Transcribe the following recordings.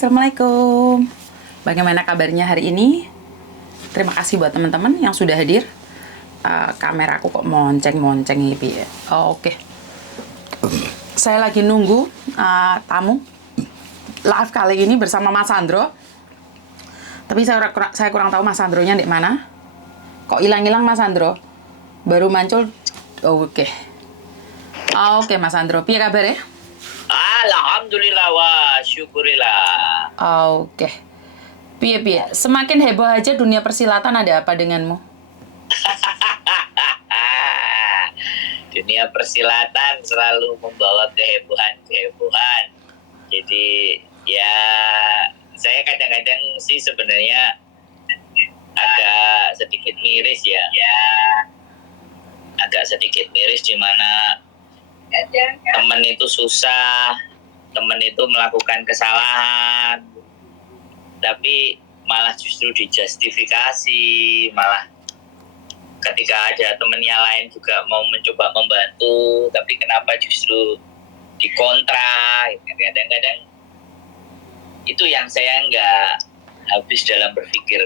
Assalamualaikum. Bagaimana kabarnya hari ini? Terima kasih buat teman-teman yang sudah hadir. Kameraku kok monceng-monceng gitu ya. Oke. Saya lagi nunggu tamu live kali ini bersama Mas Sandro. Tapi saya kurang tahu Mas Sandronya di mana. Kok hilang-hilang Mas Sandro? Baru muncul. Oke. Oke Mas Sandro, piye kabar ya? Alhamdulillah wa syukurillah. Oke. Piye. Semakin heboh aja dunia persilatan, ada apa denganmu? Dunia persilatan selalu membawa kehebohan. Jadi ya saya kadang-kadang sih sebenarnya agak sedikit miris ya. Agak sedikit miris di mana teman itu susah, teman itu melakukan kesalahan, tapi malah justru dijustifikasi, malah ketika ada temennya lain juga mau mencoba membantu, tapi kenapa justru dikontra. Kadang-kadang itu yang saya nggak habis dalam berpikir.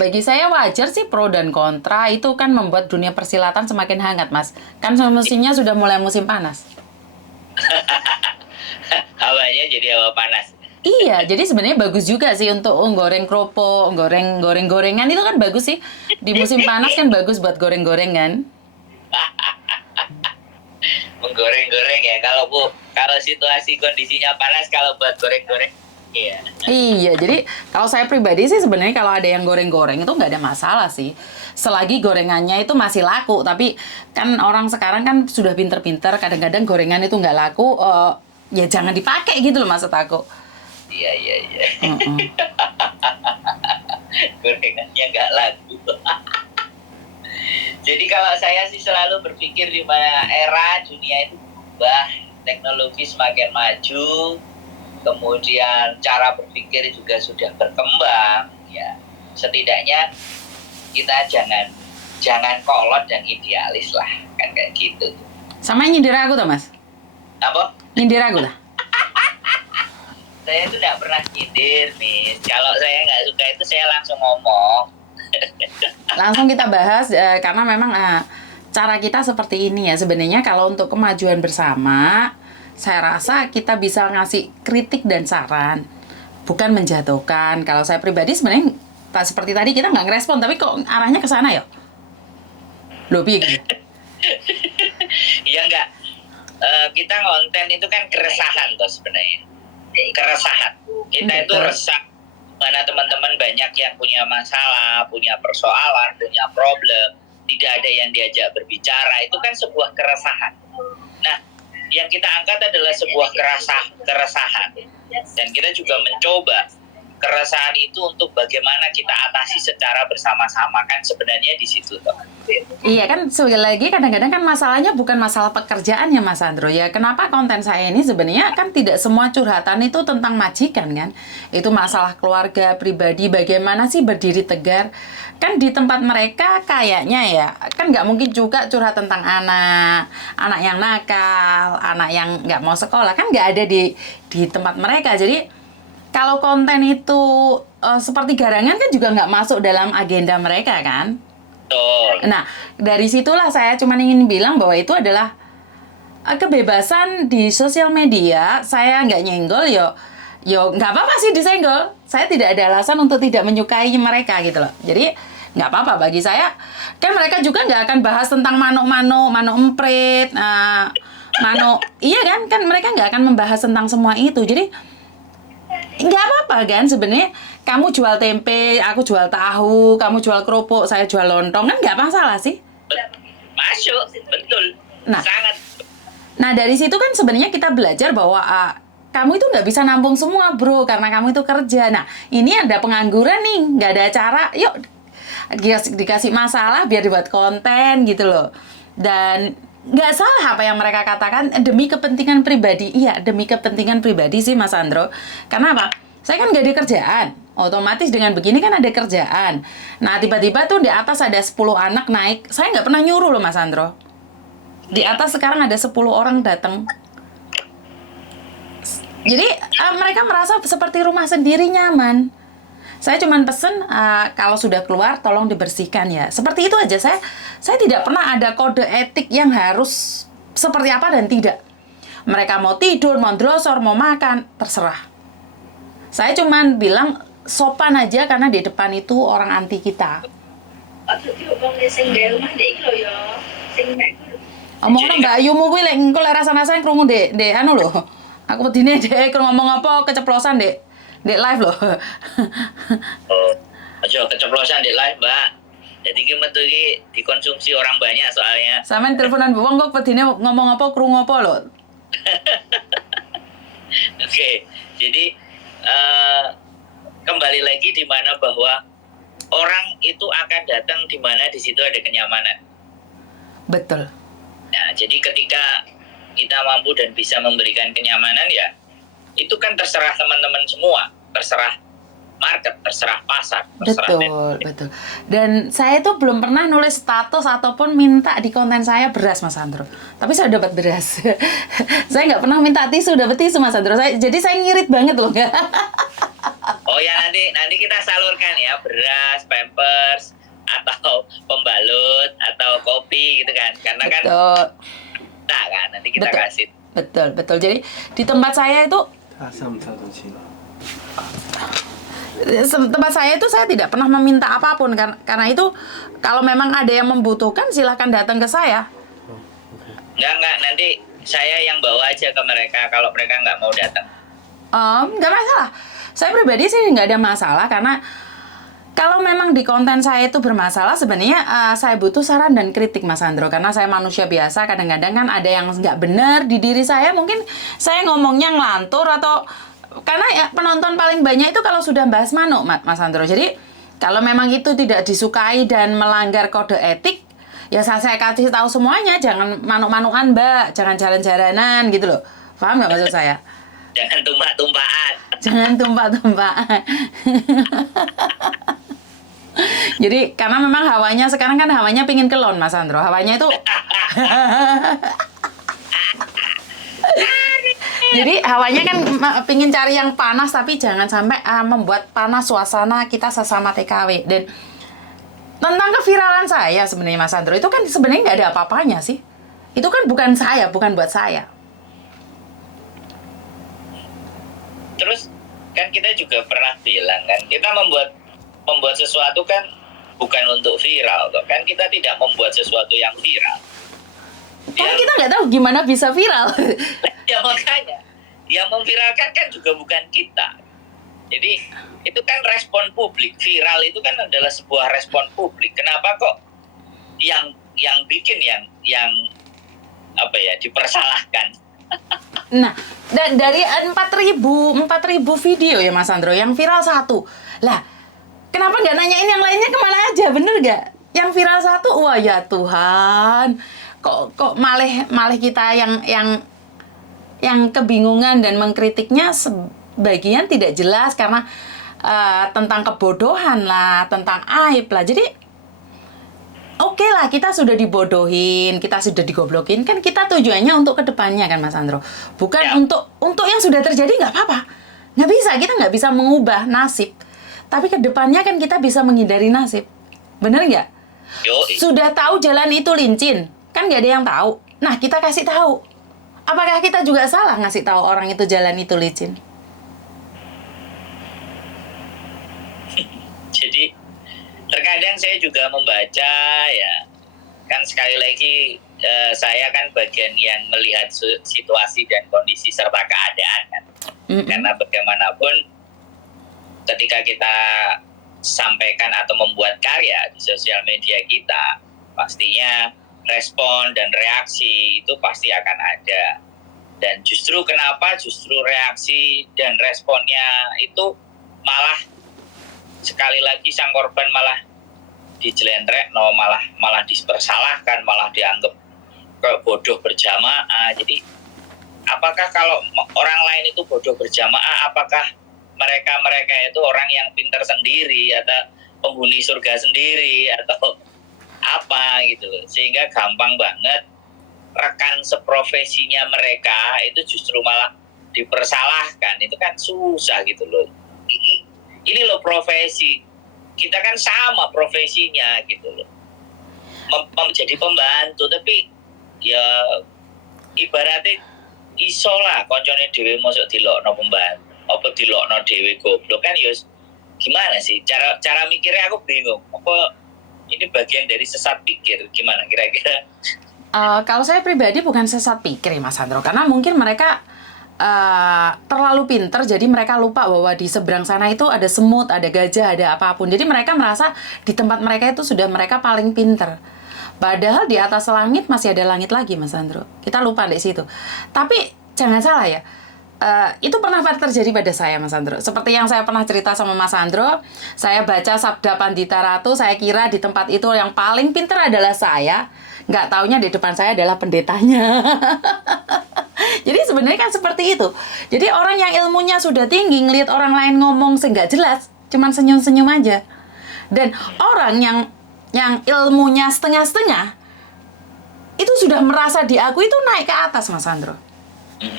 Bagi saya wajar sih pro dan kontra, itu kan membuat dunia persilatan semakin hangat, Mas. Kan semestinya sudah mulai musim panas. Hawanya jadi hawa panas. Iya, jadi sebenarnya bagus juga sih untuk goreng kerupuk, goreng-gorengan itu kan bagus sih. Di musim panas kan bagus buat goreng-goreng kan. Menggoreng-goreng ya, kalau situasi kondisinya panas, kalau buat goreng-goreng. Iya, jadi kalau saya pribadi sih sebenarnya kalau ada yang goreng-goreng itu nggak ada masalah sih. Selagi gorengannya itu masih laku, tapi kan orang sekarang kan sudah pinter-pinter, kadang-kadang gorengan itu nggak laku, ya jangan dipakai gitu loh maksud aku. Iya. Gorengannya nggak laku. Jadi kalau saya sih selalu berpikir di mana era dunia itu berubah, teknologi semakin maju, kemudian cara berpikir juga sudah berkembang, ya setidaknya kita jangan kolot dan idealis lah, kan kayak gitu. Sama nyindir aku tuh Mas? Apa? Nyindir aku lah? Saya tuh nggak pernah nyindir, Miss. Kalau saya nggak suka itu saya langsung ngomong. Langsung kita bahas, karena memang cara kita seperti ini ya. Sebenarnya kalau untuk kemajuan bersama, saya rasa kita bisa ngasih kritik dan saran, bukan menjatuhkan. Kalau saya pribadi sebenarnya seperti tadi kita nggak ngerespon, tapi kok arahnya ke sana ya? Loh, piye gitu? Iya nggak. Kita konten itu kan keresahan toh sebenarnya. Keresahan. Kita itu resah. Mana teman-teman banyak yang punya masalah, punya persoalan, punya problem, tidak ada yang diajak berbicara, itu kan sebuah keresahan. Nah, yang kita angkat adalah sebuah keresahan. Dan kita juga mencoba keresahan itu untuk bagaimana kita atasi secara bersama-sama, kan sebenarnya di situ toh. Iya kan, sekali lagi kadang-kadang kan masalahnya bukan masalah pekerjaan ya Mas Sandro ya. Kenapa konten saya ini sebenarnya kan tidak semua curhatan itu tentang majikan kan. Itu masalah keluarga, pribadi, bagaimana sih berdiri tegar. Kan di tempat mereka kayaknya ya, kan nggak mungkin juga curhat tentang anak yang nakal, anak yang nggak mau sekolah, kan nggak ada di tempat mereka. Jadi kalau konten itu seperti garangan kan juga nggak masuk dalam agenda mereka kan. Betul. Nah, dari situlah saya cuma ingin bilang bahwa itu adalah kebebasan di sosial media. Saya nggak nyenggol, yo nggak apa-apa sih disenggol. Saya tidak ada alasan untuk tidak menyukai mereka gitu loh. Jadi nggak apa-apa bagi saya. Kan mereka juga nggak akan bahas tentang mano emprit, iya kan mereka nggak akan membahas tentang semua itu. Jadi nggak apa-apa kan sebenarnya, kamu jual tempe, aku jual tahu, kamu jual kerupuk, saya jual lontong, kan nggak masalah sih. Masuk, betul. Sangat. Nah dari situ kan sebenarnya kita belajar bahwa kamu itu nggak bisa nampung semua bro, karena kamu itu kerja. Nah ini ada pengangguran nih, nggak ada acara, yuk dikasih masalah biar dibuat konten gitu loh. Dan nggak salah apa yang mereka katakan demi kepentingan pribadi. Iya, demi kepentingan pribadi sih Mas Sandro. Karena apa? Saya kan nggak ada kerjaan. Otomatis dengan begini kan ada kerjaan. Nah, tiba-tiba tuh di atas ada 10 anak naik. Saya nggak pernah nyuruh loh Mas Sandro. Di atas sekarang ada 10 orang datang. Jadi mereka merasa seperti rumah sendiri, nyaman. Saya cuma pesen kalau sudah keluar tolong dibersihkan ya. Seperti itu aja. Saya tidak pernah ada kode etik yang harus seperti apa dan tidak. Mereka mau tidur, mau drosor, mau makan, terserah. Saya cuma bilang sopan aja karena di depan itu orang anti kita. Omongnya Mbak Ayumu kuwi lek engko lek rasa-rasane krungu Dek anu lho. Aku wedine Dek ngomong apa keceplosan Dek live lho. Oh, aja keceplosan di live, Mbak. Jadi ki metu iki dikonsumsi orang banyak soalnya. Sampeyan teleponan wong kok wedine ngomong apa krungu apa lho. Oke, jadi kembali lagi di mana bahwa orang itu akan datang di mana di situ ada kenyamanan. Betul. Nah, jadi ketika kita mampu dan bisa memberikan kenyamanan ya, itu kan terserah teman-teman semua, terserah market, terserah pasar, terserah Betul. Dan saya tuh belum pernah nulis status ataupun minta di konten saya beras, Mas Andro. Tapi saya dapat beras. Saya nggak pernah minta tisu, dapat tisu, Mas Andro. Jadi saya ngirit banget loh. Oh ya, nanti kita salurkan ya, beras, pampers, atau pembalut, atau kopi gitu kan. Karena kan Betul. nah kan nanti kita Betul. kasih. Betul. Jadi di tempat saya itu saya tidak pernah meminta apapun karena itu kalau memang ada yang membutuhkan silahkan datang ke saya. Enggak, nanti saya yang bawa aja ke mereka kalau mereka nggak mau datang. Nggak masalah. Saya pribadi sih nggak ada masalah karena kalau memang di konten saya itu bermasalah sebenarnya saya butuh saran dan kritik, Mas Andro, karena saya manusia biasa. Kadang-kadang kan ada yang nggak benar di diri saya, mungkin saya ngomongnya ngelantur atau karena ya, penonton paling banyak itu kalau sudah bahas manuk, Mas Andro. Jadi kalau memang itu tidak disukai dan melanggar kode etik, ya saya kasih tahu semuanya, jangan manuk-manukan, Mbak, jangan jalan-jalanan gitu loh. Paham nggak maksud saya? Jangan tumpah-tumpahan. Jangan tumpah-tumpahan. Jadi karena memang hawanya sekarang kan hawanya pingin kelon, Mas Andro. Hawanya itu jadi hawanya kan pingin cari yang panas tapi jangan sampai membuat panas suasana kita sesama TKW. Dan tentang keviralan saya sebenarnya, Mas Andro, itu kan sebenarnya nggak ada apa-apanya sih. Itu kan bukan buat saya. Terus kan kita juga pernah bilang kan, kita membuat sesuatu kan bukan untuk viral, toh. Kan kita tidak membuat sesuatu yang viral. Kan kita nggak tahu gimana bisa viral. Ya makanya, yang memviralkan kan juga bukan kita. Jadi itu kan respon publik. Viral itu kan adalah sebuah respon publik. Kenapa kok yang bikin yang apa ya dipersalahkan? Nah, dari 4.000 video ya Mas Andro, yang viral 1. Lah, kenapa nggak nanyain yang lainnya kemana aja, bener nggak? Yang viral 1, wah ya Tuhan, kok malah kita yang kebingungan dan mengkritiknya sebagian tidak jelas karena tentang kebodohan lah, tentang aib lah. Jadi oke lah, kita sudah dibodohin, kita sudah digoblokin, kan kita tujuannya untuk kedepannya kan Mas Andro. Bukan Ya. untuk yang sudah terjadi nggak apa-apa. Kita nggak bisa mengubah nasib. Tapi kedepannya kan kita bisa menghindari nasib. Bener nggak? Yoi. Sudah tahu jalan itu licin, kan nggak ada yang tahu. Nah, kita kasih tahu. Apakah kita juga salah ngasih tahu orang itu jalan itu licin? Jadi terkadang saya juga membaca ya, kan sekali lagi saya kan bagian yang melihat situasi dan kondisi serta keadaan kan. Karena bagaimanapun ketika kita sampaikan atau membuat karya di sosial media kita, pastinya respon dan reaksi itu pasti akan ada. Dan justru reaksi dan responnya itu malah sekali lagi sang korban malah dijelentrekno, malah dipersalahkan, malah dianggap bodoh berjamaah. Jadi apakah kalau orang lain itu bodoh berjamaah, apakah mereka itu orang yang pintar sendiri atau penghuni surga sendiri atau apa gitu loh. Sehingga gampang banget rekan seprofesinya mereka itu justru malah dipersalahkan itu kan susah gitu loh. Ini loh profesi kita kan sama profesinya gitu loh, menjadi pembantu, tapi ya ibaratnya iso lah koncone dhewe mosok dilokno pembantu apa dilokno dhewe goblok kan ya gimana sih cara mikirnya aku bingung, apa ini bagian dari sesat pikir gimana kira-kira? Kalau saya pribadi bukan sesat pikir ya Mas Sandro, karena mungkin mereka terlalu pinter, jadi mereka lupa bahwa di seberang sana itu ada semut, ada gajah, ada apapun. Jadi mereka merasa di tempat mereka itu sudah mereka paling pinter. Padahal di atas langit masih ada langit lagi, Mas Sandro. Kita lupa di situ. Tapi jangan salah ya, itu pernah terjadi pada saya, Mas Sandro. Seperti yang saya pernah cerita sama Mas Sandro, saya baca Sabda Pandita Ratu, saya kira di tempat itu yang paling pinter adalah saya. Nggak taunya di depan saya adalah pendetanya. Jadi sebenarnya kan seperti itu. Jadi orang yang ilmunya sudah tinggi, ngelihat orang lain ngomong nggak jelas, cuman senyum-senyum aja. Dan orang yang ilmunya setengah-setengah, itu sudah merasa di aku itu naik ke atas, Mas Sandro.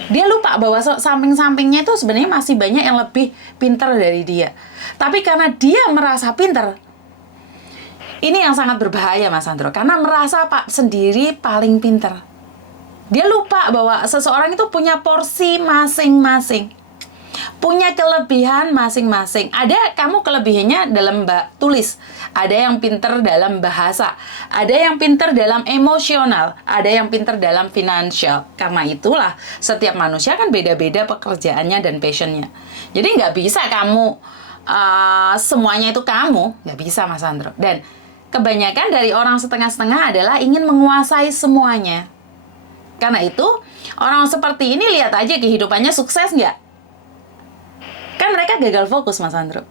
Dia lupa bahwa samping-sampingnya itu sebenarnya masih banyak yang lebih pintar dari dia. Tapi karena dia merasa pintar, ini yang sangat berbahaya, Mas Sandro. Karena merasa Pak sendiri paling pintar. Dia lupa bahwa seseorang itu punya porsi masing-masing. Punya kelebihan masing-masing. Ada kamu kelebihannya dalam tulis. Ada yang pinter dalam bahasa. Ada yang pinter dalam emosional. Ada yang pinter dalam finansial. Karena itulah setiap manusia kan beda-beda pekerjaannya dan passionnya. Jadi nggak bisa kamu semuanya itu kamu. Nggak bisa, Mas Sandro. Dan kebanyakan dari orang setengah-setengah adalah ingin menguasai semuanya. Karena itu, orang seperti ini lihat aja kehidupannya sukses nggak? Kan mereka gagal fokus, Mas Sandro.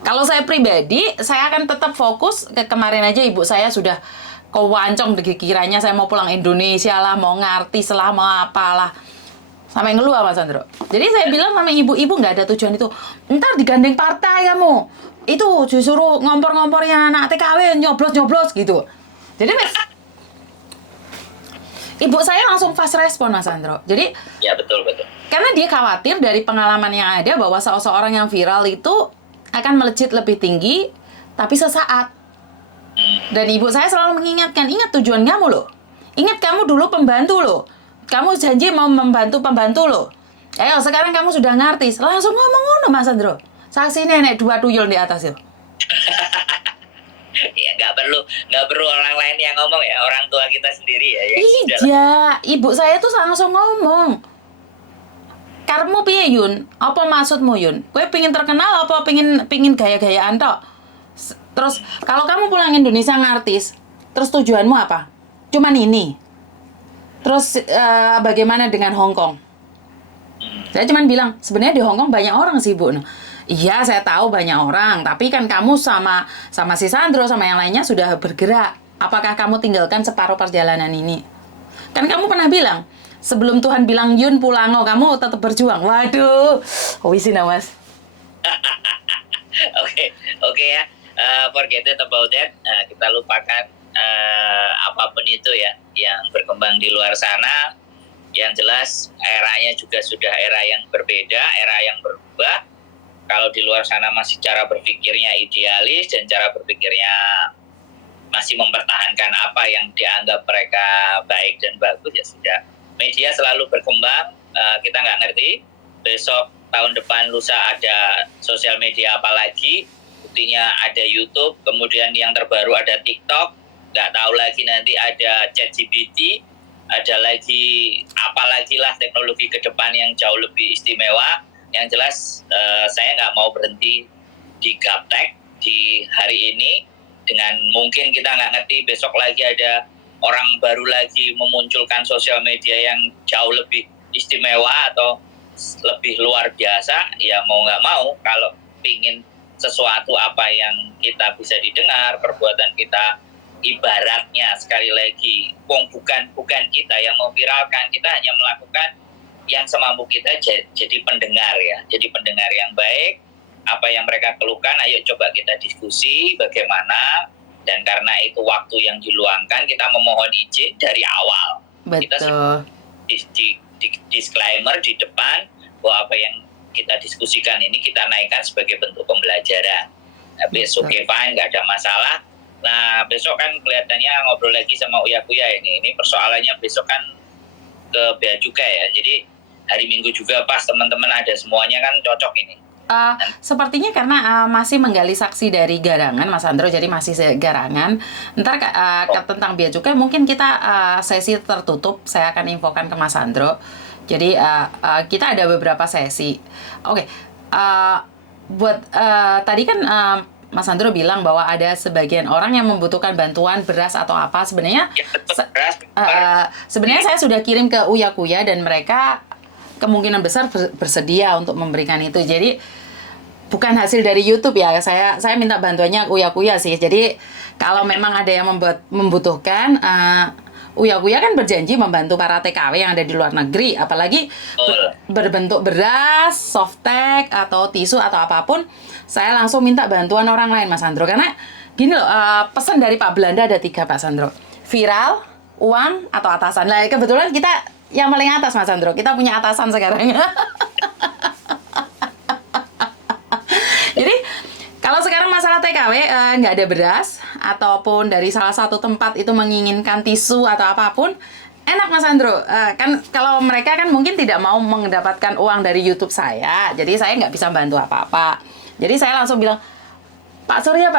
Kalau saya pribadi, saya akan tetap fokus. Kemarin aja ibu saya sudah kewancong kiranya saya mau pulang Indonesia lah, mau ngartis lah, mau apalah. Sampai ngeluh, Mas Sandro. Jadi saya bilang sama ibu-ibu nggak ada tujuan itu. Ntar digandeng partai kamu. Itu disuruh ngompor-ngompornya anak TKW, nyoblos-nyoblos gitu. Jadi ibu saya langsung fast respon, Mas Sandro. Jadi Ya betul. karena dia khawatir dari pengalaman yang ada bahwa seseorang yang viral itu akan melejit lebih tinggi, tapi sesaat. Dan ibu saya selalu mengingatkan, ingat tujuan kamu loh. Ingat kamu dulu pembantu loh. Kamu janji mau membantu pembantu loh. Ayo sekarang kamu sudah ngartis. Langsung ngomong ngono, Mas Sandro. Saksi nenek 2 tuyul di atas itu. Ya nggak perlu orang lain yang ngomong ya, orang tua kita sendiri ya. Iya, ibu saya tuh langsung ngomong. Karmu piye Yun? Apa maksudmu Yun? Kowe pingin terkenal apa pingin gaya-gayaan tok? Terus kalau kamu pulang Indonesia ngartis, terus tujuanmu apa? Cuman ini. Terus bagaimana dengan Hong Kong? Saya cuman bilang, sebenarnya di Hong Kong banyak orang sih, Bu. Iya, saya tahu banyak orang, tapi kan kamu sama si Sandro sama yang lainnya sudah bergerak. Apakah kamu tinggalkan separuh perjalanan ini? Kan kamu pernah bilang, sebelum Tuhan bilang Yun pulango, kamu tetap berjuang. Waduh, wisina Mas. Oke ya. Forget it about that. Kita lupakan apapun itu ya yang berkembang di luar sana. Yang jelas eranya juga sudah era yang berbeda, era yang berubah. Kalau di luar sana masih cara berpikirnya idealis dan cara berpikirnya masih mempertahankan apa yang dianggap mereka baik dan bagus, ya sudah. Media selalu berkembang, kita nggak ngerti. Besok, tahun depan, lusa ada sosial media apa lagi. Buktinya ada YouTube, kemudian yang terbaru ada TikTok. Nggak tahu lagi nanti ada ChatGPT, ada lagi apalagi lah teknologi ke depan yang jauh lebih istimewa. Yang jelas saya nggak mau berhenti di gaptek di hari ini, dengan mungkin kita nggak ngerti besok lagi ada orang baru lagi memunculkan sosial media yang jauh lebih istimewa atau lebih luar biasa. Ya mau nggak mau, kalau pingin sesuatu apa yang kita bisa didengar, perbuatan kita ibaratnya sekali lagi bukan kita yang memviralkan, kita hanya melakukan yang semampu kita jadi pendengar ya, jadi pendengar yang baik. Apa yang mereka keluhkan, ayo coba kita diskusi bagaimana, dan karena itu waktu yang diluangkan kita memohon izin dari awal. Betul. Kita disclaimer di depan bahwa apa yang kita diskusikan ini kita naikkan sebagai bentuk pembelajaran. Tapi okay, fine, nggak ada masalah. Nah, besok kan kelihatannya ngobrol lagi sama Uya Kuya ini. Ini persoalannya besok kan ke Bea Cukai ya. Jadi hari Minggu juga pas teman-teman ada semuanya kan cocok ini. Sepertinya karena masih menggali saksi dari garangan, Mas Andro, jadi masih garangan. Ntar tentang Bea Cukai mungkin kita sesi tertutup, saya akan infokan ke Mas Andro. Jadi kita ada beberapa sesi. Oke, tadi kan Mas Andro bilang bahwa ada sebagian orang yang membutuhkan bantuan beras atau apa. Sebenarnya sebenarnya saya sudah kirim ke Uya Kuya dan mereka kemungkinan besar bersedia untuk memberikan itu. Jadi bukan hasil dari YouTube ya. Saya minta bantuannya Uya Kuya sih. Jadi kalau memang ada yang membutuhkan, Uya Kuya kan berjanji membantu para TKW yang ada di luar negeri, apalagi berbentuk beras, softtek atau tisu atau apapun. Saya langsung minta bantuan orang lain, Mas Andro. Karena gini loh, pesan dari Pak Belanda ada 3, Pak Sandro. Viral, uang, atau atasan. Nah, kebetulan kita yang paling atas, Mas Andro. Kita punya atasan sekarang. Jadi, kalau sekarang masalah TKW nggak ada beras, ataupun dari salah satu tempat itu menginginkan tisu atau apapun, enak Mas Andro. Kan kalau mereka kan mungkin tidak mau mendapatkan uang dari YouTube saya, jadi saya nggak bisa bantu apa-apa. Jadi saya langsung bilang, Pak Surya,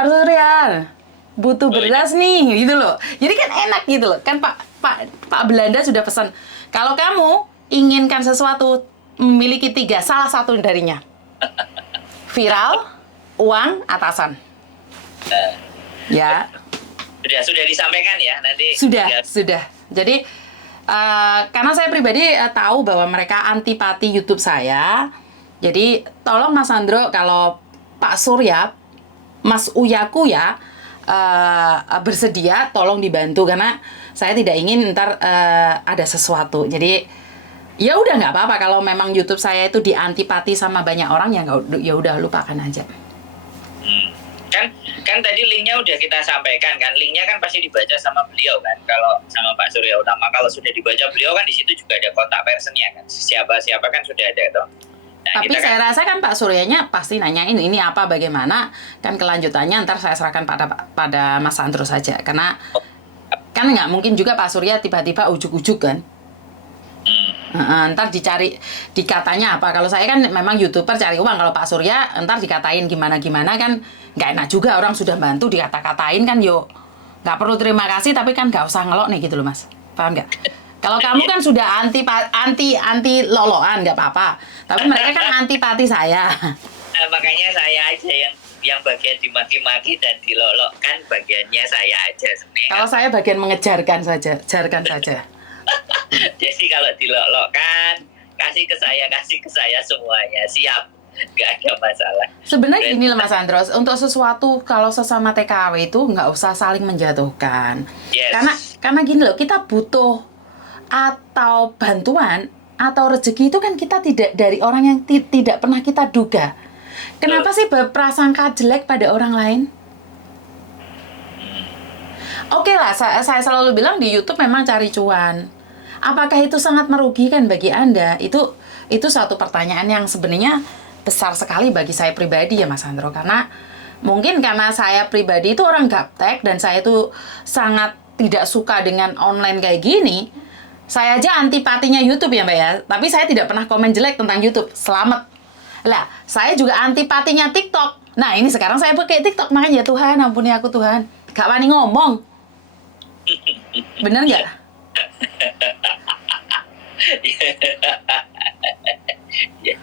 butuh beras nih, gitu loh. Jadi kan enak gitu loh. Kan Pak Belanda sudah pesan, kalau kamu inginkan sesuatu memiliki 3, salah satu darinya. Viral, uang, atasan. Ya. Sudah disampaikan ya nanti. Sudah. Jadi karena saya pribadi tahu bahwa mereka antipati YouTube saya. Jadi tolong Mas Andro, kalau Pak Surya, Mas Uya Kuya bersedia, tolong dibantu karena saya tidak ingin ntar ada sesuatu. Jadi ya udah nggak apa-apa kalau memang YouTube saya itu diantipati sama banyak orang, ya udah lupakan aja. Kan tadi linknya udah kita sampaikan kan, linknya kan pasti dibaca sama beliau kan, kalau sama Pak Surya Utama. Kalau sudah dibaca beliau kan di situ juga ada kontak personnya kan, siapa kan sudah ada tuh. Nah, tapi saya rasa kan Pak Suryanya pasti nanyain ini apa, bagaimana, kan kelanjutannya ntar saya serahkan pada Mas Andro saja, karena kan nggak mungkin juga Pak Surya tiba-tiba ujuk-ujuk kan. Ntar dikatanya apa. Kalau saya kan memang YouTuber cari uang. Kalau Pak Surya ntar dikatain gimana-gimana kan nggak enak juga, orang sudah bantu dikata-katain kan, yuk nggak perlu terima kasih tapi kan nggak usah ngelok nih gitu loh Mas, paham nggak? Kalau kamu kan sudah anti loloan nggak apa-apa, tapi mereka kan antipati saya. Makanya saya aja yang bagian dimaki-maki dan dilolok kan bagiannya saya aja sebenarnya. Kalau saya bagian mengejarkan saja, jarkan saja. Jadi kalau dilolokkan, kasih ke saya semuanya, siap, nggak ada masalah. Sebenarnya gini loh Mas Andros, untuk sesuatu kalau sesama TKW itu nggak usah saling menjatuhkan. Yes. Karena gini loh, kita butuh atau bantuan atau rezeki itu kan kita tidak dari orang yang tidak pernah kita duga. Kenapa sih berprasangka jelek pada orang lain? Oke lah, saya selalu bilang di YouTube memang cari cuan. Apakah itu sangat merugikan bagi Anda? Itu satu pertanyaan yang sebenarnya besar sekali bagi saya pribadi ya Mas Andro. Karena mungkin karena saya pribadi itu orang gaptek dan saya itu sangat tidak suka dengan online kayak gini. Saya aja antipatinya YouTube ya Mbak ya. Tapi saya tidak pernah komen jelek tentang YouTube. Selamat. Lah, saya juga antipatinya TikTok. Nah ini sekarang saya pakai TikTok. Makanya ya Tuhan, ampuni aku Tuhan. Gak wani ngomong. Bener nggak? Ya,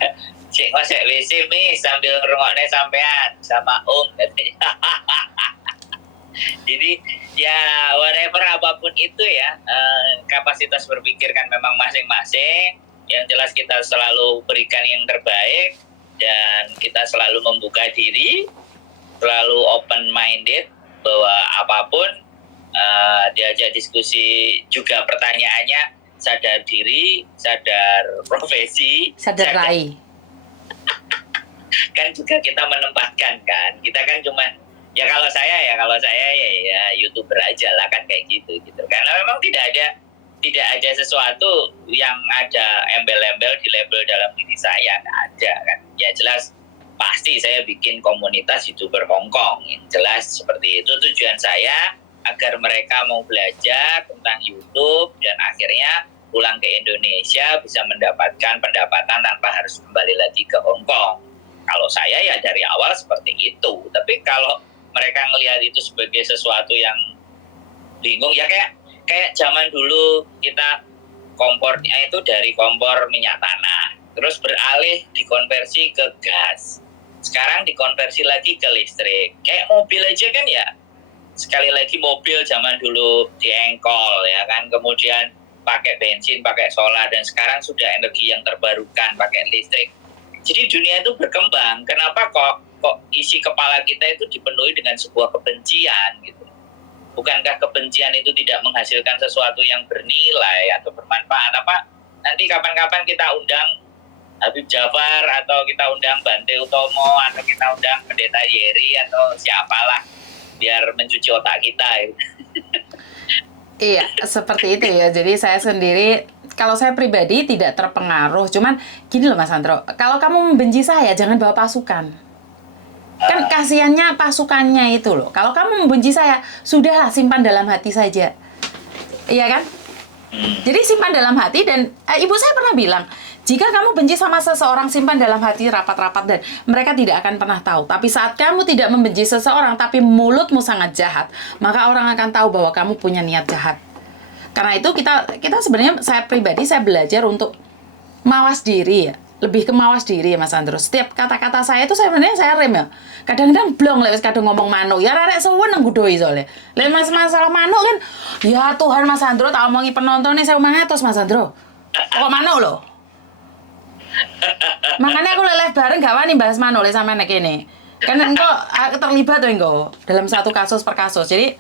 cek masuk WC nih sambil rungoknya sampean sama Jadi ya whatever apapun itu ya, kapasitas berpikir kan memang masing-masing. Yang jelas kita selalu berikan yang terbaik dan kita selalu membuka diri, selalu open minded bahwa apapun diajak diskusi juga pertanyaannya sadar diri, sadar profesi, sadar rai. Kan juga kita menempatkan kan, kita kan cuma ya kalau saya ya YouTuber aja lah kan kayak gitu karena memang tidak ada tidak ada sesuatu yang ada embel-embel di label dalam diri saya, nggak ada kan. Ya jelas pasti saya bikin komunitas YouTuber Hongkong, yang jelas seperti itu tujuan saya, agar mereka mau belajar tentang YouTube dan akhirnya pulang ke Indonesia bisa mendapatkan pendapatan tanpa harus kembali lagi ke Hongkong. Kalau saya ya dari awal seperti itu, tapi kalau mereka ngelihat itu sebagai sesuatu yang bingung, ya kayak zaman dulu kita kompornya itu dari kompor minyak tanah, terus beralih dikonversi ke gas, sekarang dikonversi lagi ke listrik. Kayak mobil aja kan ya, sekali lagi mobil zaman dulu diengkol ya kan, kemudian pakai bensin, pakai solar, dan sekarang sudah energi yang terbarukan pakai listrik. Jadi dunia itu berkembang. Kenapa kok isi kepala kita itu dipenuhi dengan sebuah kebencian gitu? Bukankah kebencian itu tidak menghasilkan sesuatu yang bernilai atau bermanfaat? Apa nanti kapan-kapan kita undang Habib Jafar, atau kita undang Bante Utomo, atau kita undang Pendeta Yeri atau siapalah, biar mencuci otak kita gitu. Iya, seperti itu ya. Jadi saya sendiri, kalau saya pribadi tidak terpengaruh. Cuman gini loh Mas Andro, kalau kamu membenci saya, jangan bawa pasukan. Kan kasihannya pasukannya itu loh. Kalau kamu membenci saya, sudahlah simpan dalam hati saja. Iya kan? Jadi simpan dalam hati, dan ibu saya pernah bilang, jika kamu benci sama seseorang, simpan dalam hati rapat-rapat dan mereka tidak akan pernah tahu. Tapi saat kamu tidak membenci seseorang, tapi mulutmu sangat jahat, maka orang akan tahu bahwa kamu punya niat jahat. Karena itu kita sebenarnya, saya pribadi, saya belajar untuk mawas diri ya. Lebih ke mawas diri ya Mas Andro. Setiap kata-kata saya itu sebenarnya saya rem ya. Kadang-kadang blong lewat kadang ngomong manuk. Ya rarek suwen nang gudoi soalnya. Lewat masalah manuk kan, ya Tuhan Mas Andro, tak omongi penontonnya saya mangatos Mas Andro. Kok manuk loh. Makanya aku live bareng gak wani bahas manuk le sama nek ini. Kan engko terlibat tuh engko dalam satu kasus per kasus. Jadi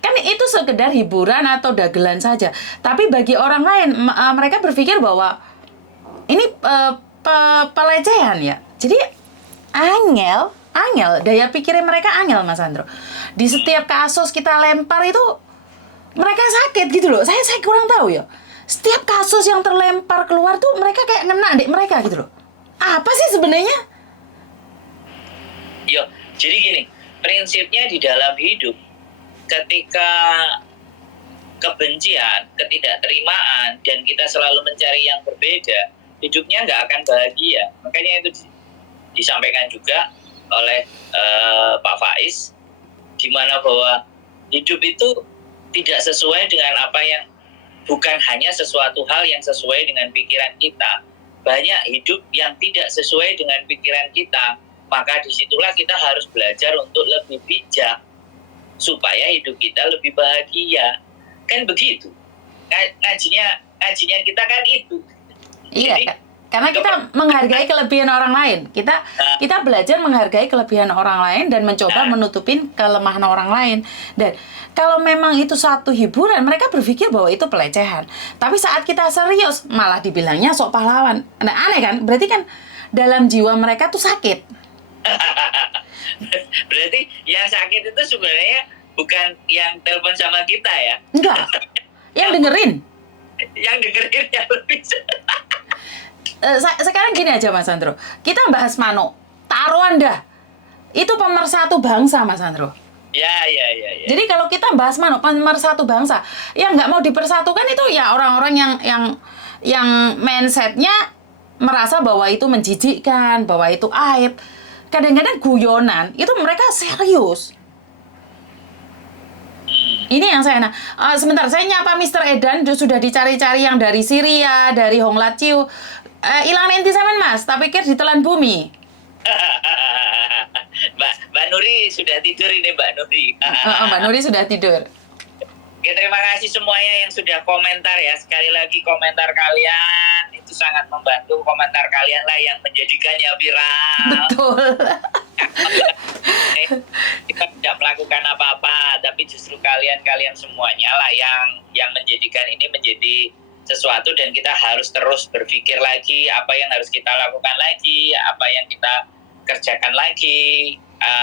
kan itu sekedar hiburan atau dagelan saja. Tapi bagi orang lain mereka berpikir bahwa ini pelecehan ya. Jadi angel, daya pikirnya mereka angel Mas Andro. Di setiap kasus kita lempar itu mereka sakit gitu loh. Saya kurang tahu ya. Setiap kasus yang terlempar keluar tuh mereka kayak ngena dek mereka gitu loh. Apa sih sebenarnya? Yo, jadi gini, prinsipnya di dalam hidup, ketika kebencian, ketidakterimaan, dan kita selalu mencari yang berbeda, hidupnya nggak akan bahagia. Makanya itu disampaikan juga oleh Pak Faiz, di mana bahwa hidup itu tidak sesuai dengan apa yang, bukan hanya sesuatu hal yang sesuai dengan pikiran kita. Banyak hidup yang tidak sesuai dengan pikiran kita. Maka disitulah kita harus belajar untuk lebih bijak, supaya hidup kita lebih bahagia. Kan begitu. Ngajinya kita kan itu. Iya, Jadi, karena kita menghargai kelebihan orang lain. Kita belajar menghargai kelebihan orang lain dan mencoba menutupin kelemahan orang lain. Dan kalau memang itu satu hiburan, mereka berpikir bahwa itu pelecehan. Tapi saat kita serius, malah dibilangnya sok pahlawan. Nah, aneh kan? Berarti kan dalam jiwa mereka tuh sakit. Berarti yang sakit itu sebenarnya bukan yang telepon sama kita ya. Enggak. Yang dengerin. Yang dengerin yang lebih. Sekarang gini aja Mas Andro. Kita bahas manuk. Taruhan dah. Itu pemersatu bangsa Mas Andro. Ya. Jadi kalau kita bahas manuk pemersatu bangsa, yang nggak mau dipersatukan itu ya orang-orang yang mindsetnya merasa bahwa itu menjijikkan, bahwa itu aib. Kadang-kadang guyonan, itu mereka serius. Ini yang saya sebentar, saya nyapa Mr. Edan, sudah dicari-cari yang dari Syria, dari Hong Laciu. Hilang nanti sama Mas, tak pikir ditelan bumi. Mbak Nuri sudah tidur ini Mbak Nuri. Mbak Nuri sudah tidur. Oke, terima kasih semuanya yang sudah komentar ya. Sekali lagi komentar kalian itu sangat membantu. Komentar kalian lah yang menjadikannya viral. Betul. Kita tidak melakukan apa-apa, tapi justru kalian semuanya lah yang menjadikan ini menjadi sesuatu, dan kita harus terus berpikir lagi apa yang harus kita lakukan lagi, apa yang kita kerjakan lagi,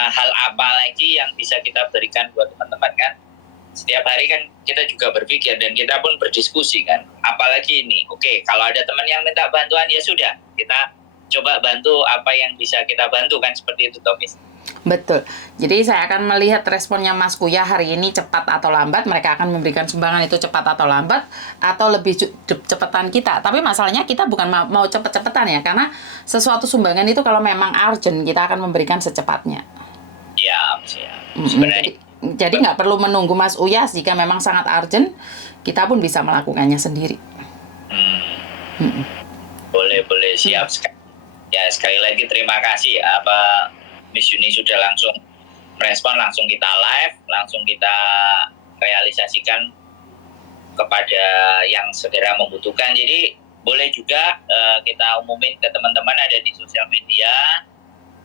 hal apa lagi yang bisa kita berikan buat teman-teman kan. setiap hari kan kita juga berpikir dan kita pun berdiskusi kan. Apalagi ini, oke, kalau ada teman yang minta bantuan ya sudah, kita coba bantu apa yang bisa kita bantu kan, seperti itu Tomis. Betul. Jadi saya akan melihat responnya Mas Kuya hari ini cepat atau lambat. Mereka akan memberikan sumbangan itu cepat atau lambat, atau lebih cepetan kita. Tapi masalahnya kita bukan mau cepet-cepetan ya, karena sesuatu sumbangan itu kalau memang urgent, kita akan memberikan secepatnya. Siap. Sebenarnya Jadi nggak perlu menunggu Mas Uya. Jika memang sangat urgent, kita pun bisa melakukannya sendiri. Boleh siap sekali. Ya sekali lagi terima kasih ya, Miss Yuni sudah langsung merespon, langsung kita live, langsung kita realisasikan kepada yang segera membutuhkan. Jadi boleh juga kita umumin ke teman-teman ada di sosial media,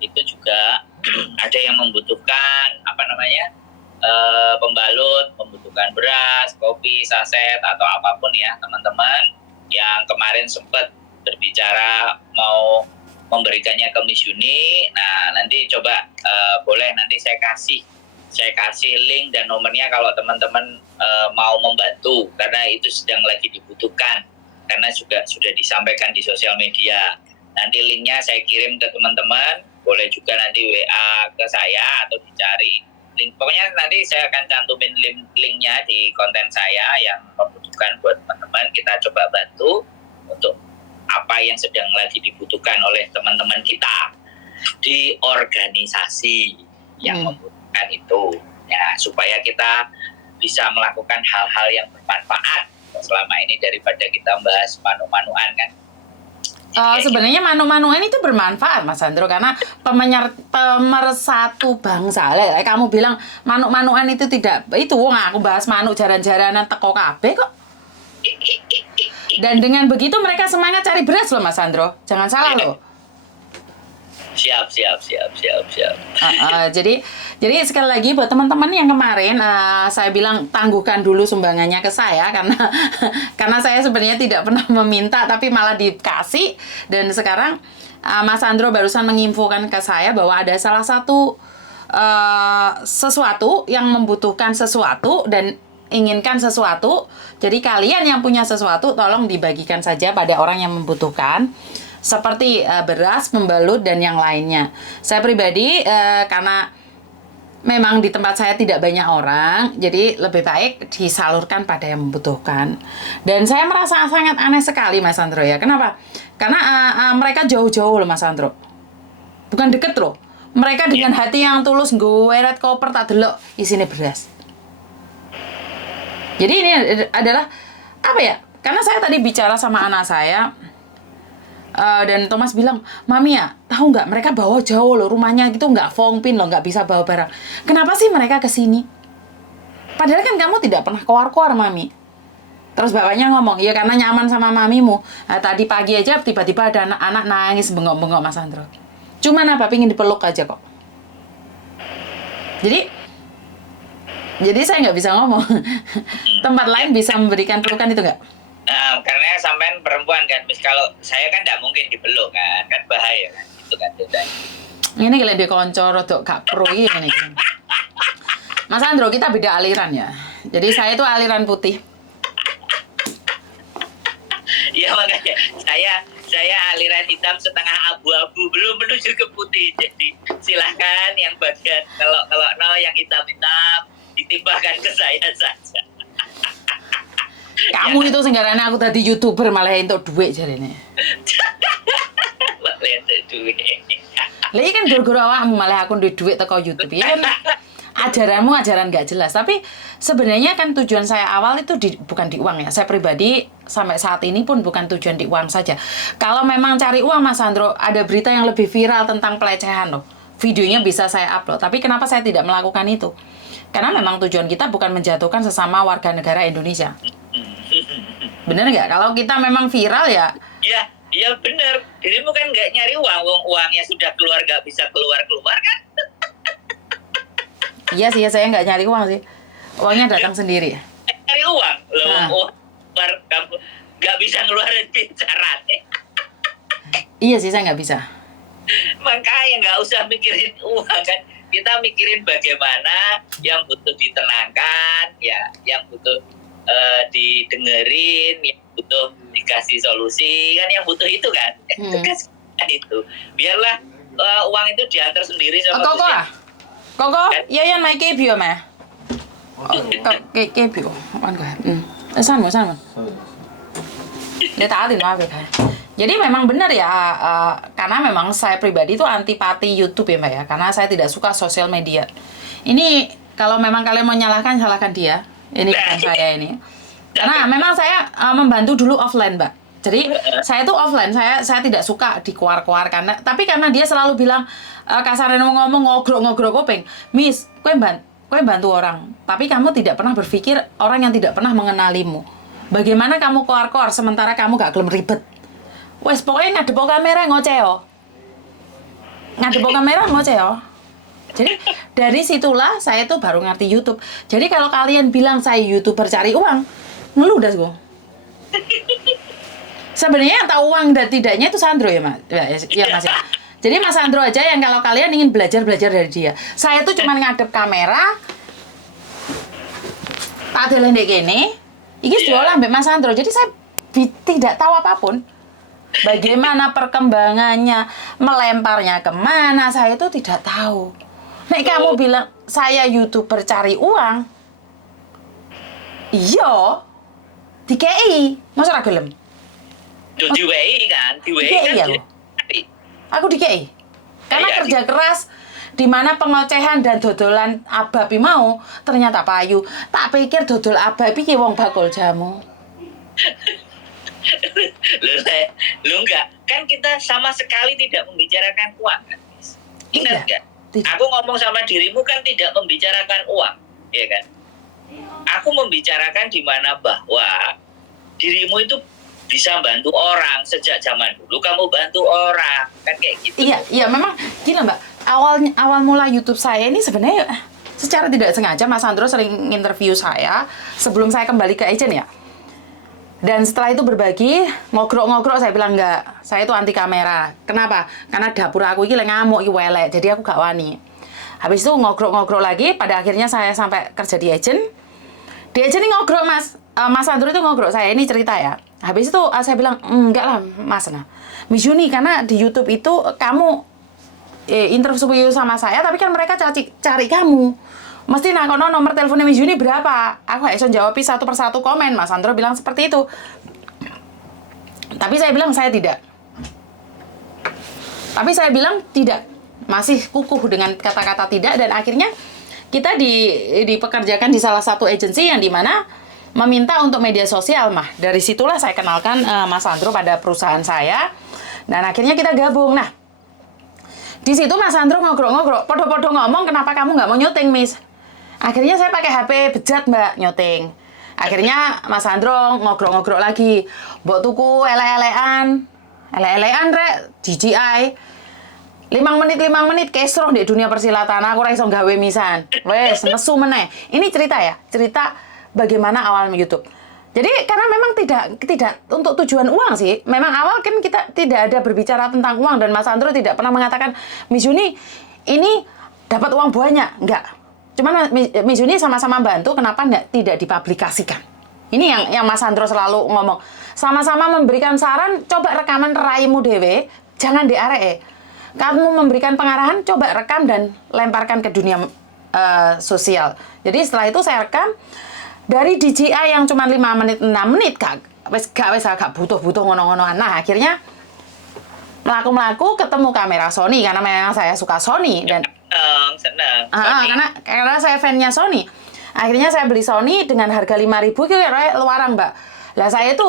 itu juga ada yang membutuhkan pembalut, membutuhkan beras, kopi, saset atau apapun ya teman-teman yang kemarin sempat berbicara mau memberikannya ke Miss Yuni. Nah, nanti coba boleh nanti saya kasih link dan nomornya kalau teman-teman mau membantu, karena itu sedang lagi dibutuhkan, karena juga sudah disampaikan di sosial media. Nanti linknya saya kirim ke teman-teman, boleh juga nanti WA ke saya atau dicari link. Pokoknya nanti saya akan cantumin linknya di konten saya yang membutuhkan buat teman-teman. Kita coba bantu untuk apa yang sedang lagi dibutuhkan oleh teman-teman kita di organisasi yang membutuhkan itu ya, supaya kita bisa melakukan hal-hal yang bermanfaat selama ini daripada kita membahas manu-manuan kan. Sebenarnya manu-manuan itu bermanfaat Mas Sandro, karena pemersatu bangsa. Kamu bilang manu-manuan itu tidak, itu aku bahas manuk jaran-jaranan teko kabeh kok. Dan dengan begitu mereka semangat cari beras loh Mas Sandro. Jangan salah loh. Siap. Jadi sekali lagi buat teman-teman yang kemarin saya bilang tangguhkan dulu sumbangannya ke saya, karena saya sebenarnya tidak pernah meminta tapi malah dikasih. Dan sekarang Mas Sandro barusan menginfokan ke saya bahwa ada salah satu sesuatu yang membutuhkan sesuatu dan inginkan sesuatu. Jadi kalian yang punya sesuatu tolong dibagikan saja pada orang yang membutuhkan, seperti beras, pembalut dan yang lainnya. Saya pribadi karena memang di tempat saya tidak banyak orang, jadi lebih baik disalurkan pada yang membutuhkan. Dan saya merasa sangat aneh sekali Mas Sandro ya. Kenapa? Karena mereka jauh-jauh loh Mas Sandro. Bukan deket loh. Mereka dengan hati yang tulus ngeweret koper tak delok isinya beras. Jadi ini adalah apa ya? Karena saya tadi bicara sama anak saya dan Thomas bilang, Mami ya, tahu nggak mereka bawa jauh loh, rumahnya gitu nggak fongpin loh, nggak bisa bawa barang. Kenapa sih mereka kesini? Padahal kan kamu tidak pernah keluar-keluar Mami. Terus bapaknya ngomong, ya karena nyaman sama mamimu. Tadi pagi aja tiba-tiba ada anak-anak nangis bengok-bengok Mas Sandro. Cuman apa, pingin dipeluk aja kok. Jadi saya nggak bisa ngomong. Tempat lain bisa memberikan pelukan itu nggak? Nah, karena sampean perempuan kan, kalau saya kan nggak mungkin dipeluk kan bahaya kan, itu kan ceritanya. Ini kalian di konco rodok gak pro ini. Mas Sandro, kita beda aliran ya. Jadi saya itu aliran putih. Ya makanya saya aliran hitam setengah abu-abu, belum menuju ke putih. Jadi silahkan yang bagian kalau yang hitam-hitam ditimbahkan ke saya saja. Kamu itu senggaranya aku tadi YouTuber malah untuk duit jarene. Malah untuk duit. Lah kan gara-gara awakmu malah aku duit teko YouTube. Ya kan ajaranmu ajaran gak jelas. Tapi sebenarnya kan tujuan saya awal itu bukan di uang ya. Saya pribadi sampai saat ini pun bukan tujuan di uang saja. Kalau memang cari uang Mas Sandro, ada berita yang lebih viral tentang pelecehan loh. Videonya bisa saya upload. Tapi kenapa saya tidak melakukan itu? Karena memang tujuan kita bukan menjatuhkan sesama warga negara Indonesia. Bener nggak? Kalau kita memang viral ya? Iya bener. Dirimu kan nggak nyari uangnya sudah keluar nggak bisa keluar kan? Iya sih, saya nggak nyari uang sih. Uangnya datang sendiri. Nyari uang loh, kamu nggak bisa ngeluarin bicara. Iya sih, saya nggak bisa. Makanya nggak usah mikirin uang kan. kita mikirin bagaimana yang butuh ditenangkan, ya, yang butuh didengerin, yang butuh dikasih solusi, kan yang butuh itu kan. Itu. Biarlah uang itu diantar sendiri sama Koko Gusti. ah? Koko, Kan? iya mai kebio mah. Kebio, kan gue. San. Dia taatin maaf ya. Jadi memang benar ya, karena memang saya pribadi itu antipati YouTube ya Mbak ya, karena saya tidak suka sosial media. Ini kalau memang kalian mau nyalahkan, salahkan dia. Ini bukan saya ini. Karena memang saya membantu dulu offline Mbak. Jadi saya tuh offline, saya tidak suka dikuar-kuar tapi karena dia selalu bilang kasarnya ngomong ngogrok kuping, Miss, kue bantu orang, tapi kamu tidak pernah berpikir orang yang tidak pernah mengenalimu. Bagaimana kamu kuar-kuar sementara kamu gak gelem ribet. Wes pokoknya ngadep kamera ngoceo. Jadi dari situlah saya tuh baru ngerti YouTube. Jadi kalau kalian bilang saya YouTuber cari uang, ngeluh dah gue. Sebenarnya yang tahu uang dan tidaknya itu Sandro ya Mas. Ya Mas ya. Jadi Mas Sandro aja yang kalau kalian ingin belajar dari dia. Saya tuh cuma ngadep kamera, tak ada lendek gini. Iki jualan mbak Mas Sandro. Jadi saya tidak tahu apapun. Bagaimana perkembangannya, melemparnya kemana, saya itu tidak tahu. Nek kamu bilang saya YouTuber cari uang, iya, dikei, masa ra gelem? Di WI kan, di WI kan. Iya, aku dikei. Karena kerja keras, di mana pengocehan dan dodolan ababi mau, ternyata payu. Tak pikir dodol ababi ki wong bakul jamu. Lu enggak, kan kita sama sekali tidak membicarakan uang kan? Ingat enggak? Aku ngomong sama dirimu kan tidak membicarakan uang, ya kan? Aku membicarakan di mana bahwa dirimu itu bisa bantu orang. Sejak zaman dulu kamu bantu orang, kan kayak gitu. Iya, memang gini Mbak. Awal mula YouTube saya ini sebenarnya secara tidak sengaja Mas Sandro sering interview saya sebelum saya kembali ke agent ya. Dan setelah itu berbagi, ngobrol saya bilang enggak, saya itu anti kamera. Kenapa? Karena dapur aku ini ngamuk, ini welek, jadi aku gak wani. Habis itu ngobrol lagi, pada akhirnya saya sampai kerja di agent. Di agent ini ngobrol Mas Sandro itu ngobrol, saya ini cerita ya. Habis itu saya bilang, enggak lah Mas, Miss Yuni, karena di YouTube itu kamu interview sama saya, tapi kan mereka cari kamu. Mesti nakono nomor teleponnya Miss Yuni berapa? Aku gak bisa jawab satu persatu komen. Mas Sandro bilang seperti itu. Tapi saya bilang saya tidak. Masih kukuh dengan kata-kata tidak. Dan akhirnya kita dipekerjakan di salah satu agensi yang dimana meminta untuk media sosial mah. Dari situlah saya kenalkan Mas Sandro pada perusahaan saya. Dan akhirnya kita gabung. Nah, di situ Mas Sandro ngobrol-ngobrol. Podo-podo ngomong, kenapa kamu nggak mau nyuting, Miss? Akhirnya saya pakai HP bejat Mbak nyuting. Akhirnya Mas Sandro ngobrol-ngobrol lagi. Mbok tuku elek-elekan rek DJI. 5 menit kesroh di dunia persilatan. Aku ra iso gawe misan. Wes nesu meneh. Ini cerita bagaimana awal YouTube. Jadi karena memang tidak untuk tujuan uang sih. Memang awal kan kita tidak ada berbicara tentang uang dan Mas Sandro tidak pernah mengatakan Miss Yuni ini dapat uang banyak, enggak. Cuman Miss Yuni sama-sama bantu, kenapa tidak dipublikasikan? Ini yang Mas Sandro selalu ngomong. Sama-sama memberikan saran, coba rekaman raimu dewe, jangan diareke. Kamu memberikan pengarahan, coba rekam dan lemparkan ke dunia sosial. Jadi setelah itu saya rekam dari DJI yang cuma 5 menit, 6 menit, gak butuh ngono-ngonoan. Nah, akhirnya melaku ketemu kamera Sony karena memang saya suka Sony dan senang. Karena saya fansnya Sony. Akhirnya saya beli Sony dengan harga 5.000 kira luaran, Mbak. Lah saya itu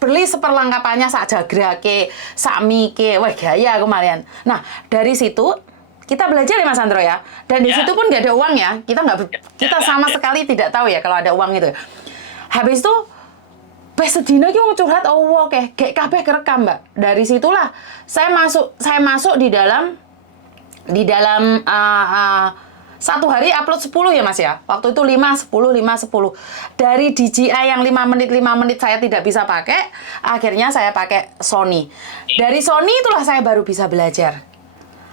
beli seperlengkapannya sak jagrake, sak mike, wah gaya aku malian. Nah, dari situ kita belajar ya Mas Sandro ya. Dan di situ pun nggak ada uang ya. Kita sama sekali tidak tahu ya kalau ada uang itu. Habis itu sedina ki wong curhat kayak kabeh kerekam, Mbak. Dari situlah saya masuk di dalam satu hari upload 10 ya Mas ya. Waktu itu 5, 10. Dari DJI yang 5 menit saya tidak bisa pakai, akhirnya saya pakai Sony. Dari Sony itulah saya baru bisa belajar.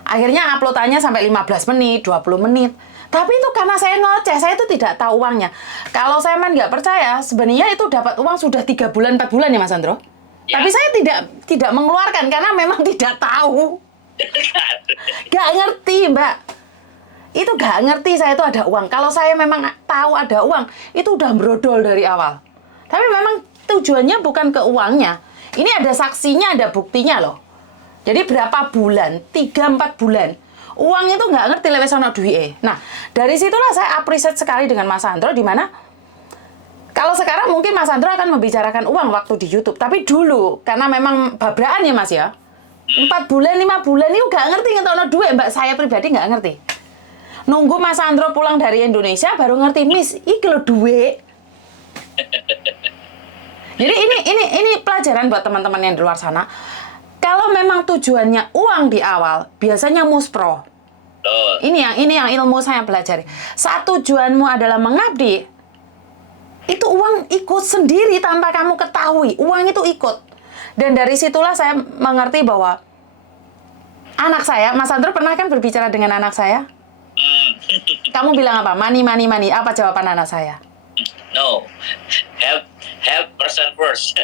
Akhirnya uploadannya sampai 15 menit, 20 menit. Tapi itu karena saya ngoceh, saya itu tidak tahu uangnya. Kalau saya main nggak percaya, sebenarnya itu dapat uang sudah 3 bulan, 4 bulan ya Mas Andro. Ya. Tapi saya tidak mengeluarkan karena memang tidak tahu. Gak ngerti Mbak. Itu gak ngerti saya itu ada uang. Kalau saya memang tahu ada uang, itu udah brodol dari awal. Tapi memang tujuannya bukan ke uangnya. Ini ada saksinya, ada buktinya loh. Jadi berapa bulan? 3-4 bulan. Uang itu nggak ngerti lewat sono duit. Nah, dari situlah saya appreciate sekali dengan Mas Andro, di mana kalau sekarang mungkin Mas Andro akan membicarakan uang waktu di YouTube. Tapi dulu, karena memang babraan ya Mas ya, 4 bulan, 5 bulan itu nggak ngerti ngetokno duit. Mbak, saya pribadi nggak ngerti. Nunggu Mas Andro pulang dari Indonesia, baru ngerti, Miss, iki lho duit. Jadi ini pelajaran buat teman-teman yang di luar sana. Kalau memang tujuannya uang di awal, biasanya muspro. Ini yang ilmu saya pelajari. Saat tujuanmu adalah mengabdi, itu uang ikut sendiri tanpa kamu ketahui. Uang itu ikut. Dan dari situlah saya mengerti bahwa anak saya, Mas Andro pernah kan berbicara dengan anak saya? Kamu bilang apa? Money, money, money. Apa jawaban anak saya? No, help person first.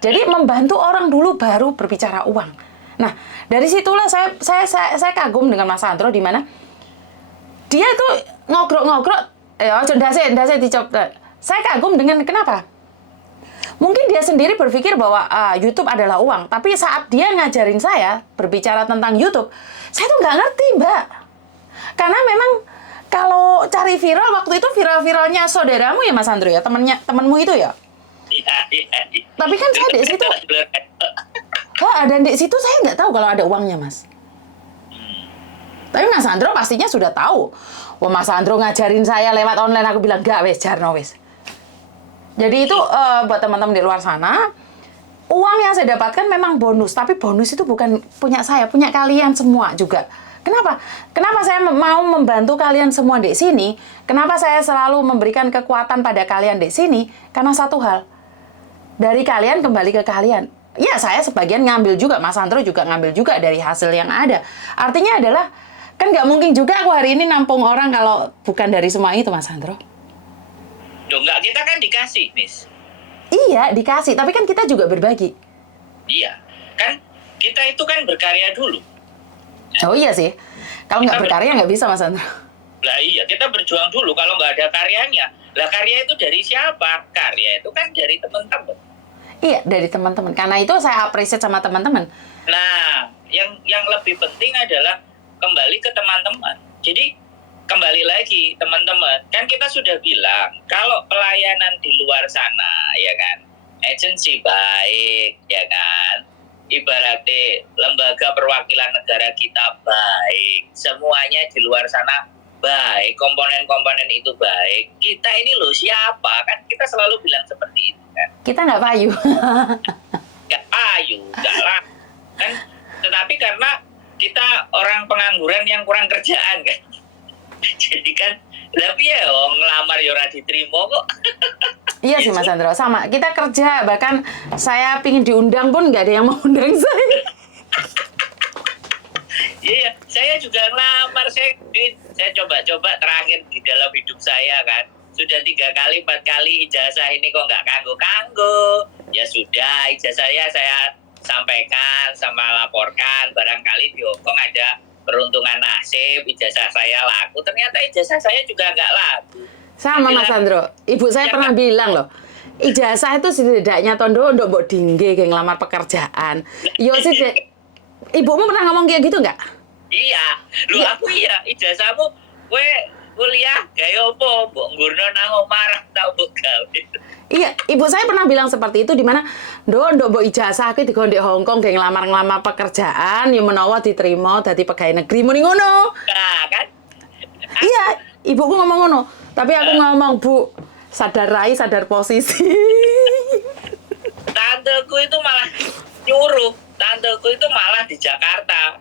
Jadi membantu orang dulu baru berbicara uang. Nah, dari situlah saya kagum dengan Mas Andro, di mana dia itu ngobrol-ngobrol, ndase dicop. Saya kagum dengan kenapa? Mungkin dia sendiri berpikir bahwa YouTube adalah uang, tapi saat dia ngajarin saya berbicara tentang YouTube, saya tuh nggak ngerti, Mbak. Karena memang kalau cari viral, waktu itu viral-viralnya saudaramu ya Mas Andro ya, temenmu itu ya? Iya. Tapi kan saya di situ, dan di situ saya nggak tahu kalau ada uangnya, Mas. Tapi Mas Andro pastinya sudah tahu. Wah, Mas Andro ngajarin saya lewat online, aku bilang, gak wes, jarno wes. Jadi itu buat teman-teman di luar sana, uang yang saya dapatkan memang bonus, tapi bonus itu bukan punya saya, punya kalian semua juga. Kenapa? Kenapa saya mau membantu kalian semua di sini? Kenapa saya selalu memberikan kekuatan pada kalian di sini? Karena satu hal, dari kalian kembali ke kalian. Ya, saya sebagian ngambil juga, Mas Andro juga ngambil juga dari hasil yang ada. Artinya adalah, kan nggak mungkin juga aku hari ini nampung orang kalau bukan dari semua itu, Mas Andro. Loh, enggak, kita kan dikasih, Miss. Iya, dikasih. Tapi kan kita juga berbagi. Iya. Kan kita itu kan berkarya dulu. Oh iya sih. Kalau nggak berkarya nggak bisa, Mas Andro. Lah iya, kita berjuang dulu kalau nggak ada karyanya. Lah karya itu dari siapa? Karya itu kan dari teman-teman. Iya, dari teman-teman. Karena itu saya appreciate sama teman-teman. Nah, yang lebih penting adalah kembali ke teman-teman. Jadi kembali lagi teman-teman, kan kita sudah bilang kalau pelayanan di luar sana, ya kan, agensi baik, ya kan, ibaratnya lembaga perwakilan negara kita baik, semuanya di luar sana baik, komponen-komponen itu baik. Kita ini loh siapa? Kan kita selalu bilang seperti itu kan. Kita nggak payu. Nggak payu, nggak lah. Kan, tetapi karena kita orang pengangguran yang kurang kerjaan kan. Jadi kan, tapi ya ngelamar ya ora diterima kok. Iya sih Mas Andro, sama. Kita kerja, bahkan saya pingin diundang pun nggak ada yang mau undang saya. Iya, saya juga ngelamar, saya coba-coba terakhir di dalam hidup saya kan. Sudah 3 kali, 4 kali ijazah ini kok nggak kanggo-kanggo. Ya sudah, ijazahnya saya sampaikan sama laporkan. Barangkali di Hongkong ada peruntungan nasib, ijazah saya laku. Ternyata ijazah saya juga nggak laku. Sama Mas Andro, ibu saya pernah bilang loh, ijazah itu setidaknya tondo untuk mbok dingge kayak ngelamar pekerjaan. Yo sih, ibumu pernah ngomong kayak gitu nggak? Iya, lu aku iya, ijazahmu gue kuliah gaya apa, mbok ngurno nang omah tau mbok gawe. Iya, ibu saya pernah bilang seperti itu, di mana ndok mbok ijazah ki digo ndek Hongkong kayak ngelamar-ngelamar pekerjaan, ya menawa diterima dadi pegawai negeri muni ngono. Nah, kan? Iya, ibuku ngomong ngono. Tapi aku ngomong, Bu, sadar rai, sadar posisi. Tanteku itu malah nyuruh. Tanteku itu malah di Jakarta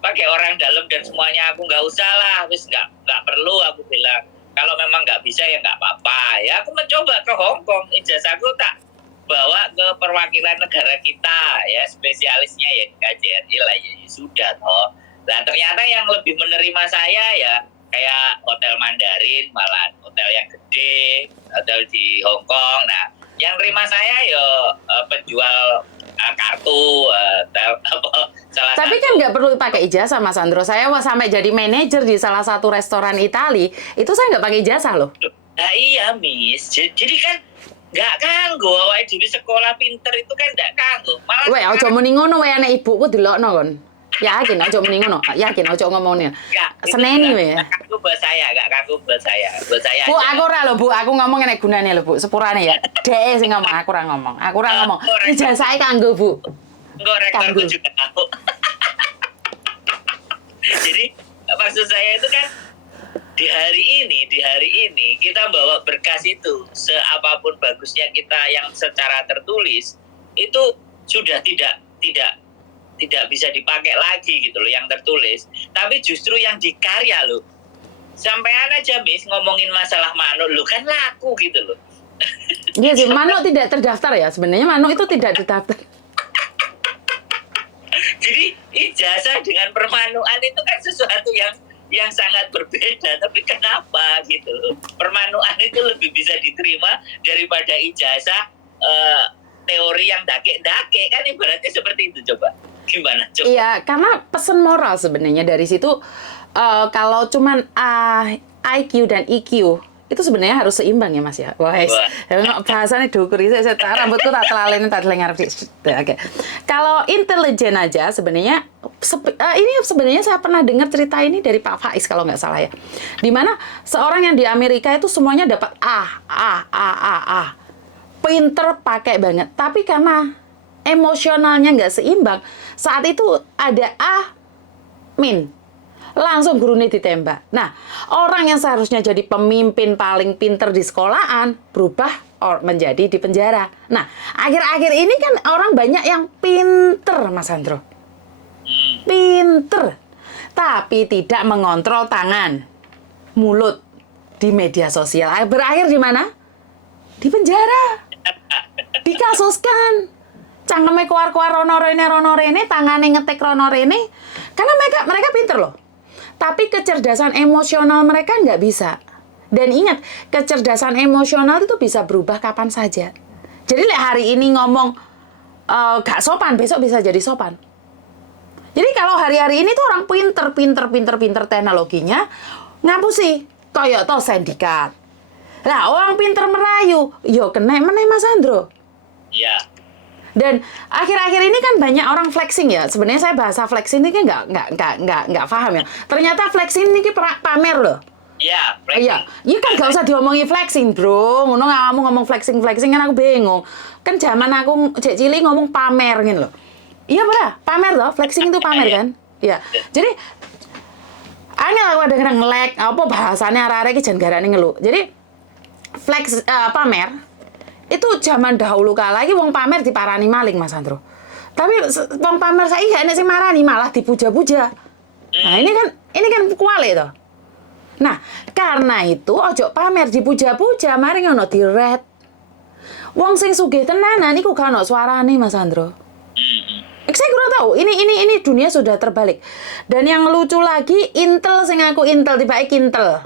pakai orang dalam dan semuanya aku nggak usah lah, wis nggak perlu aku bilang. Kalau memang nggak bisa ya nggak apa-apa. Ya aku mencoba ke Hongkong, ijazahku tak bawa ke perwakilan negara kita ya, spesialisnya ya di KJRI lah ya sudah toh. Nah ternyata yang lebih menerima saya ya kayak hotel Mandarin, malah hotel yang gede, hotel di Hong Kong. Nah yang terima saya ya penjual kartu, salah Tapi kan satu. nggak perlu pakai ijazah, Mas Andro. Saya sampai jadi manajer di salah satu restoran Itali, itu saya nggak pakai ijazah loh. Nah iya Miss, jadi kan nggak kanggo, awake dhewe sekolah pinter itu kan nggak kanggo. Malah Weh, ojo sekarang muni ngono weh anak ibuku delokno kon. Yakin ojo muni ngono, yakin ojo ngomongnya. nggak, itu Seneni weh. nggak kanggo buat saya, nggak kanggo buat saya Bu, aja. aku ora lho, Bu. Aku ngomong nek gunane lho, Bu. Sepurane ya. Dek sing ngomong, aku ora ngomong. Aku ora ngomong. Ijazahe kanggo, Bu. Enggak, rektorku Kanggo. juga tahu. Jadi maksud saya itu kan di hari ini kita bawa berkas itu seapapun bagusnya kita yang secara tertulis itu sudah tidak bisa dipakai lagi gitu loh yang tertulis, tapi justru yang dikarya loh. Sampean aja Miss ngomongin masalah manuk lo kan laku gitu loh. Iya sih, manuk tidak terdaftar ya. Sebenarnya manuk itu tidak terdaftar. Jadi ijazah dengan permanuan itu kan sesuatu yang sangat berbeda, tapi kenapa gitu loh? Permanuan itu lebih bisa diterima daripada ijazah teori yang dake-dake, kan ibaratnya seperti itu. Coba gimana coba? Iya, karena pesan moral sebenarnya dari situ kalau cuman IQ dan EQ itu sebenarnya harus seimbang ya Mas ya. Wah, bahasanya dukur itu saya rambutku tak kelalen tak lengar. Oke. Kalau intelijen aja sebenarnya ini sebenarnya saya pernah dengar cerita ini dari Pak Faiz kalau nggak salah ya. Di mana seorang yang di Amerika itu semuanya dapat A. Pinter pakai banget. Tapi karena emosionalnya nggak seimbang, saat itu ada A min. Langsung gurunya ditembak. Nah, orang yang seharusnya jadi pemimpin paling pinter di sekolahan, berubah menjadi di penjara. Nah, akhir-akhir ini kan orang banyak yang pinter, Mas Andro. Pinter. Tapi tidak mengontrol tangan, mulut di media sosial. Berakhir di mana? Di penjara. Dikasuskan. Cangkeme keluar-keluar rono rene, tangane ngetik rono rene. Karena mereka pinter loh. Tapi kecerdasan emosional mereka nggak bisa. Dan ingat, kecerdasan emosional itu bisa berubah kapan saja. Jadi hari ini ngomong gak sopan, besok bisa jadi sopan. Jadi kalau hari-hari ini tuh orang pinter teknologinya, ngapusi koyok to sindikat. Lah orang pinter merayu, yo kena meneh Mas Andro. Iya. Dan akhir-akhir ini kan banyak orang flexing ya. Sebenarnya saya bahasa flexing ini kan nggak paham ya. Ternyata flexing ini pamer loh. Iya. Iya, iya kan gak usah diomongi flexing bro. Ngono kamu ngomong flexing kan aku bingung. Kan zaman aku cek cilik ngomong pamer gitu loh. Iya bener, pamer loh. Flexing itu pamer kan. Iya. Jadi angel aku ada nge-lag apa bahasanya arek-arek iki jan garane ngeluh. Jadi flex pamer itu zaman dahulu kala iki wong pamer diparani maling Mas Andro. Tapi wong pamer saiki gak enek sing marani, malah dipuja-puja. Nah, ini kan kuali to. Nah, karena itu ojo pamer dipuja-puja, mari ngono di-red. Wong sing sugih tenanan iku gak ono suarane Mas Andro. Saya kurang tahu. Ini dunia sudah terbalik. Dan yang lucu lagi, Intel sing aku Intel tiba Kintel.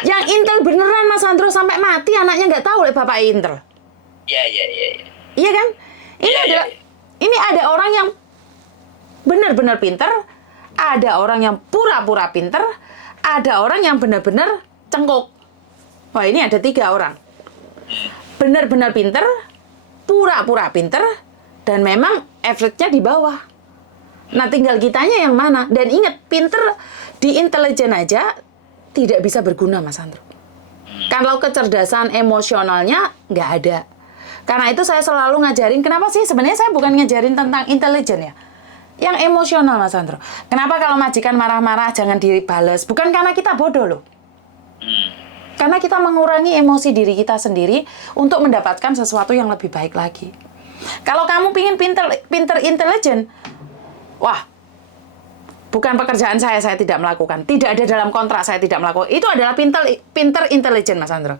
Yang Intel beneran Mas Andro sampai mati anaknya nggak tahu oleh bapak Intel. Iya. Iya kan? Ini ada orang yang benar-benar pinter, ada orang yang pura-pura pinter, ada orang yang benar-benar cengkok. Wah, ini ada 3 orang. Benar-benar pinter, pura-pura pinter, dan memang average-nya di bawah. Nah, tinggal kitanya yang mana. Dan ingat, pinter di intelijen aja tidak bisa berguna, Mas Andro. Kalau kecerdasan emosionalnya nggak ada. Karena itu saya selalu ngajarin, kenapa sih sebenarnya saya bukan ngajarin tentang intelijen ya. Yang emosional, Mas Andro. Kenapa kalau majikan marah-marah jangan dibales? Bukan karena kita bodoh loh. Karena kita mengurangi emosi diri kita sendiri untuk mendapatkan sesuatu yang lebih baik lagi. Kalau kamu pingin pinter intelijen, wah, bukan pekerjaan saya tidak melakukan. Tidak ada dalam kontrak saya tidak melakukan. Itu adalah pinter intelijen, Mas Andro.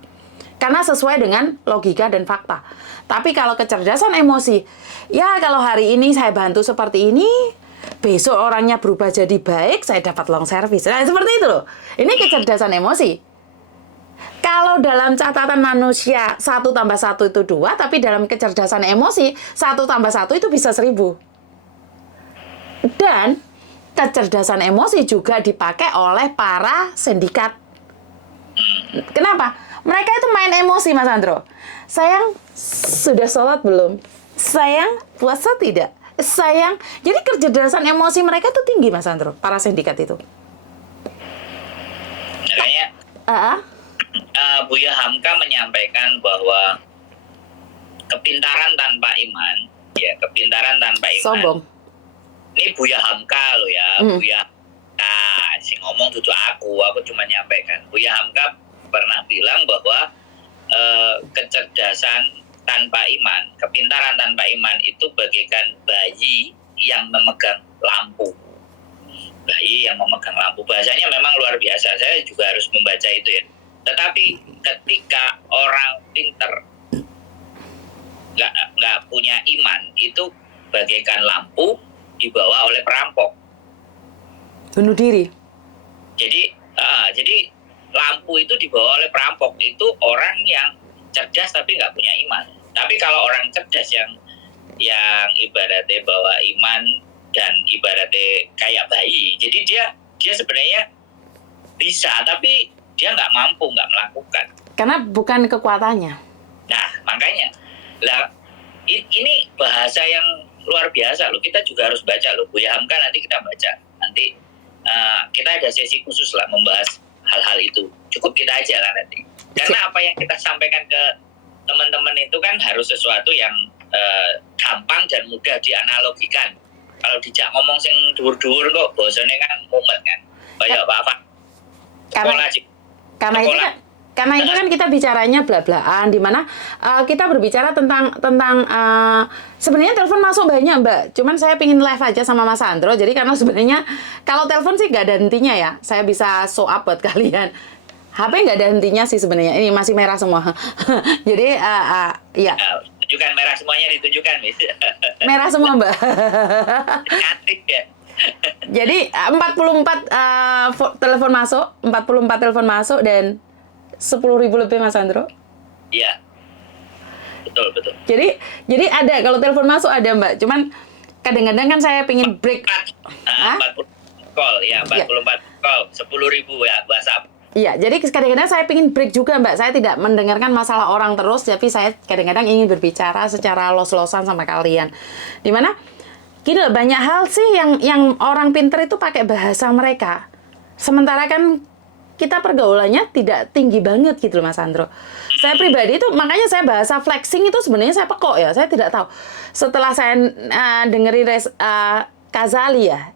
Karena sesuai dengan logika dan fakta. Tapi kalau kecerdasan emosi, ya kalau hari ini saya bantu seperti ini, besok orangnya berubah jadi baik, saya dapat long service. Nah, seperti itu loh. Ini kecerdasan emosi. Kalau dalam catatan manusia 1 tambah 1 itu 2, tapi dalam kecerdasan emosi 1 tambah 1 itu bisa 1000. Dan kecerdasan emosi juga dipakai oleh para sindikat. Kenapa? Mereka itu main emosi, Mas Andro. Sayang, sudah sholat belum? Sayang, puasa tidak? Sayang, jadi kecerdasan emosi mereka tuh tinggi, Mas Andro, para sindikat itu. Makanya Buya Hamka menyampaikan bahwa kepintaran tanpa iman, ya kepintaran tanpa iman. Sombong. Ini Buya Hamka loh ya, Buya Hamka. Si ngomong tuh aku cuma nyampaikan. Buya Hamka pernah bilang bahwa kecerdasan tanpa iman, kepintaran tanpa iman itu bagaikan bayi yang memegang lampu. Bayi yang memegang lampu. Bahasanya memang luar biasa. Saya juga harus membaca itu ya. Tetapi ketika orang pinter nggak punya iman, itu bagaikan lampu dibawa oleh perampok. Bunuh diri. Jadi lampu itu dibawa oleh perampok. Itu orang yang cerdas tapi nggak punya iman. Tapi kalau orang cerdas yang ibaratnya bawa iman dan ibaratnya kayak bayi, jadi dia sebenarnya bisa, tapi dia nggak mampu, nggak melakukan. Karena bukan kekuatannya. Nah, makanya ini bahasa yang luar biasa loh. Kita juga harus baca loh. Buya Hamka nanti kita baca. Nanti kita ada sesi khusus lah membahas hal-hal itu. Cukup kita aja lah nanti. Karena apa yang kita sampaikan ke teman-teman itu kan harus sesuatu yang gampang dan mudah dianalogikan. Kalau dijak ngomong sing dhuwur-dhuwur kok bosone kan mumet kan. Kayak apa? Karena itu kan kita bicaranya bla-blaan, di mana kita berbicara tentang sebenarnya telepon masuk banyak, Mbak. Cuman saya pingin live aja sama Mas Andro. Jadi karena sebenarnya kalau telepon sih nggak ada hentinya ya. Saya bisa show up buat kalian. HP nggak ada hentinya sih sebenarnya. Ini masih merah semua. Jadi ya. Tunjukkan merah semuanya, ditunjukkan, Miss. Merah semua, Mbak. Cantik ya. Jadi 44 telepon masuk, 44 telepon masuk dan 10.000 lebih, Mas Andro. Iya. Betul. Jadi ada, kalau telepon masuk ada, Mbak. Cuman kadang-kadang kan saya pingin break. 40 call, ya 44 call, 10.000 ya WhatsApp. Iya, jadi kadang-kadang saya pingin break juga, Mbak. Saya tidak mendengarkan masalah orang terus, tapi saya kadang-kadang ingin berbicara secara los-losan sama kalian. Dimana gini loh, banyak hal sih yang orang pinter itu pakai bahasa mereka. Sementara kan kita pergaulannya tidak tinggi banget gitu loh, Mas Andro. Saya pribadi itu, makanya saya bahasa flexing itu sebenarnya saya pekok ya, saya tidak tahu. Setelah saya dengerin Reza Kazali ya.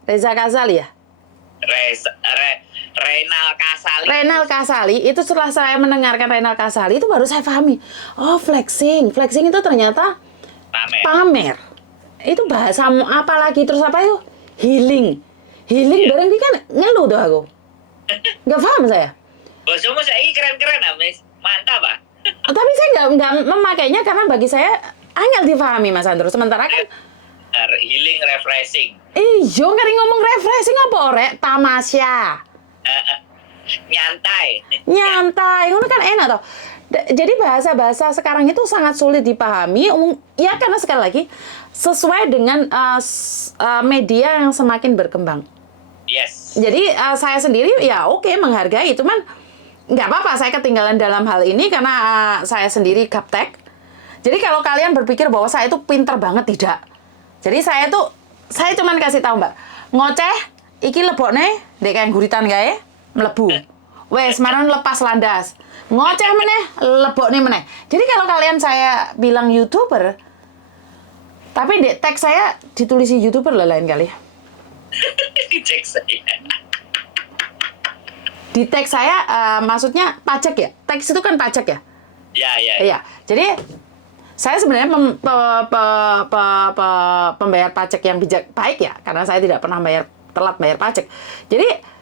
Renal Kasali, itu setelah saya mendengarkan Renal Kasali, itu baru saya pahami. Oh, flexing itu ternyata pamer. Itu bahasa apa lagi, terus apa itu? Healing bareng dia kan ngeluh tuh aku. Nggak paham saya. Bosomu saya keren-keren, Miss. Mantap, Pak. Tapi saya nggak memakainya karena bagi saya angel dipahami, Mas Andro. Sementara kan healing, refreshing. Iyo, ngeri ngomong refreshing apa orek? Tamasya. Nyantai, itu kan enak toh. Jadi bahasa-bahasa sekarang itu sangat sulit dipahami. Ya karena sekali lagi sesuai dengan media yang semakin berkembang. Yes. Jadi saya sendiri ya oke, menghargai, cuman nggak apa-apa saya ketinggalan dalam hal ini karena saya sendiri gaptek. Jadi kalau kalian berpikir bahwa saya itu pinter banget, tidak. Jadi saya cuman kasih tahu, Mbak, ngoceh iki lebokne ndek kaya guritan kae mlebu. Wes maran lepas landas. Ngoceh meneh lebokne meneh. Jadi kalau kalian saya bilang YouTuber, tapi di tag saya ditulisi YouTuber lah lain kali. Di tag saya maksudnya pajak ya. Teks itu kan pajak ya? Iya. Jadi saya sebenarnya pembayar pajak yang baik ya, karena saya tidak pernah telat bayar pajak. Jadi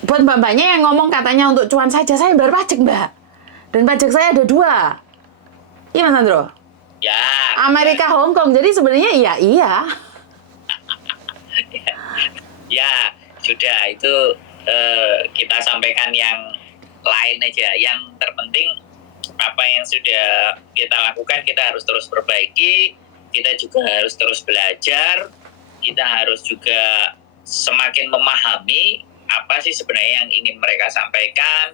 buat mbak-mbaknya yang ngomong katanya untuk cuan saja, saya bayar pajak, Mbak. Dan pajak saya ada 2. Iya Mas Sandro? Ya. Amerika, Hong Kong. Jadi sebenarnya iya. Ya, sudah itu kita sampaikan yang lain aja. Yang terpenting apa yang sudah kita lakukan kita harus terus perbaiki, kita juga harus terus belajar, kita harus juga semakin memahami apa sih sebenarnya yang ingin mereka sampaikan,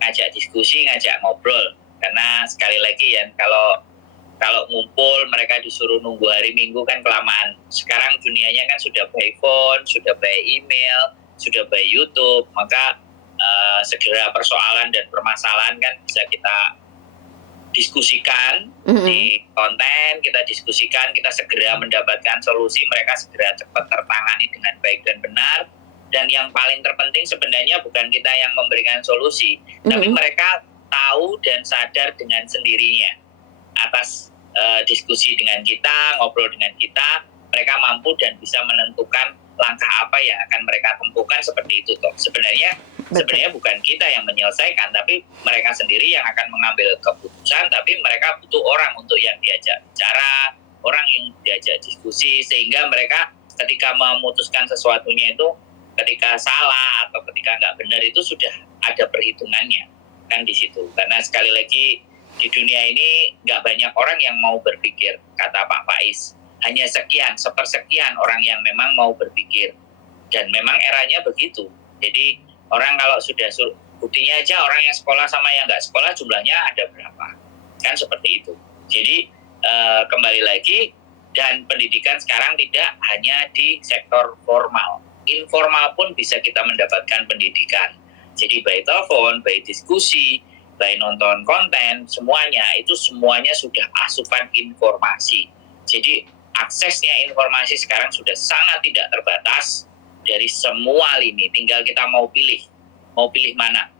ngajak diskusi, ngajak ngobrol. Karena sekali lagi ya, kalau ngumpul mereka disuruh nunggu hari Minggu kan kelamaan. Sekarang dunianya kan sudah by phone, sudah by email, sudah by YouTube, maka segera persoalan dan permasalahan kan bisa kita diskusikan di konten, kita diskusikan, kita segera mendapatkan solusi, mereka segera cepat tertangani dengan baik dan benar. Dan yang paling terpenting sebenarnya bukan kita yang memberikan solusi, tapi mereka tahu dan sadar dengan sendirinya atas diskusi dengan kita, ngobrol dengan kita, mereka mampu dan bisa menentukan langkah apa yang akan mereka tempuhkan seperti itu toh. Sebenarnya bukan kita yang menyelesaikan, tapi mereka sendiri yang akan mengambil keputusan, tapi mereka butuh orang untuk yang diajak bicara, orang yang diajak diskusi, sehingga mereka ketika memutuskan sesuatunya itu, ketika salah atau ketika nggak benar itu sudah ada perhitungannya kan di situ. Karena sekali lagi di dunia ini nggak banyak orang yang mau berpikir, kata Pak Faiz. Hanya sepersekian orang yang memang mau berpikir. Dan memang eranya begitu. Jadi orang kalau sudah buktinya aja orang yang sekolah sama yang nggak sekolah jumlahnya ada berapa. Kan seperti itu. Jadi kembali lagi, dan pendidikan sekarang tidak hanya di sektor formal. Informal pun bisa kita mendapatkan pendidikan. Jadi by telepon, by diskusi, by nonton konten, semuanya sudah asupan informasi. Jadi aksesnya informasi sekarang sudah sangat tidak terbatas dari semua lini. Tinggal kita mau pilih mana.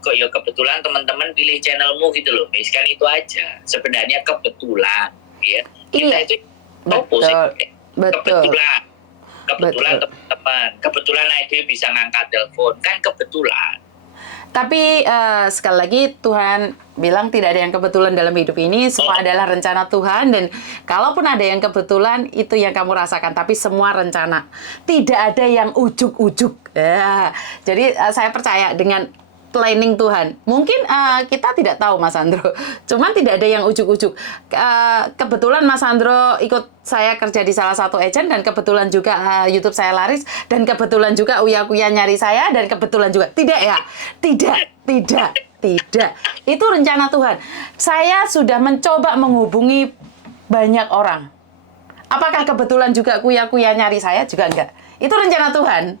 Kok ya kebetulan teman-teman pilih channelmu gitu loh, Miss, kan itu aja. Sebenarnya kebetulan, ya. Kita itu kebetulan teman-teman, kebetulan Aidil bisa ngangkat telepon, kan kebetulan. Tapi sekali lagi Tuhan bilang tidak ada yang kebetulan dalam hidup ini, semua adalah rencana Tuhan, dan kalaupun ada yang kebetulan itu yang kamu rasakan, tapi semua rencana, tidak ada yang ujuk-ujuk. Ya. Jadi saya percaya dengan planning Tuhan. Mungkin kita tidak tahu Mas Sandro, cuman tidak ada yang ujuk-ujuk. Kebetulan Mas Sandro ikut saya kerja di salah satu agent, dan kebetulan juga YouTube saya laris, dan kebetulan juga Uya-Kuya nyari saya, dan kebetulan juga. Tidak ya? Tidak. Itu rencana Tuhan. Saya sudah mencoba menghubungi banyak orang. Apakah kebetulan juga Kuya-Kuya nyari saya? Juga enggak. Itu rencana Tuhan.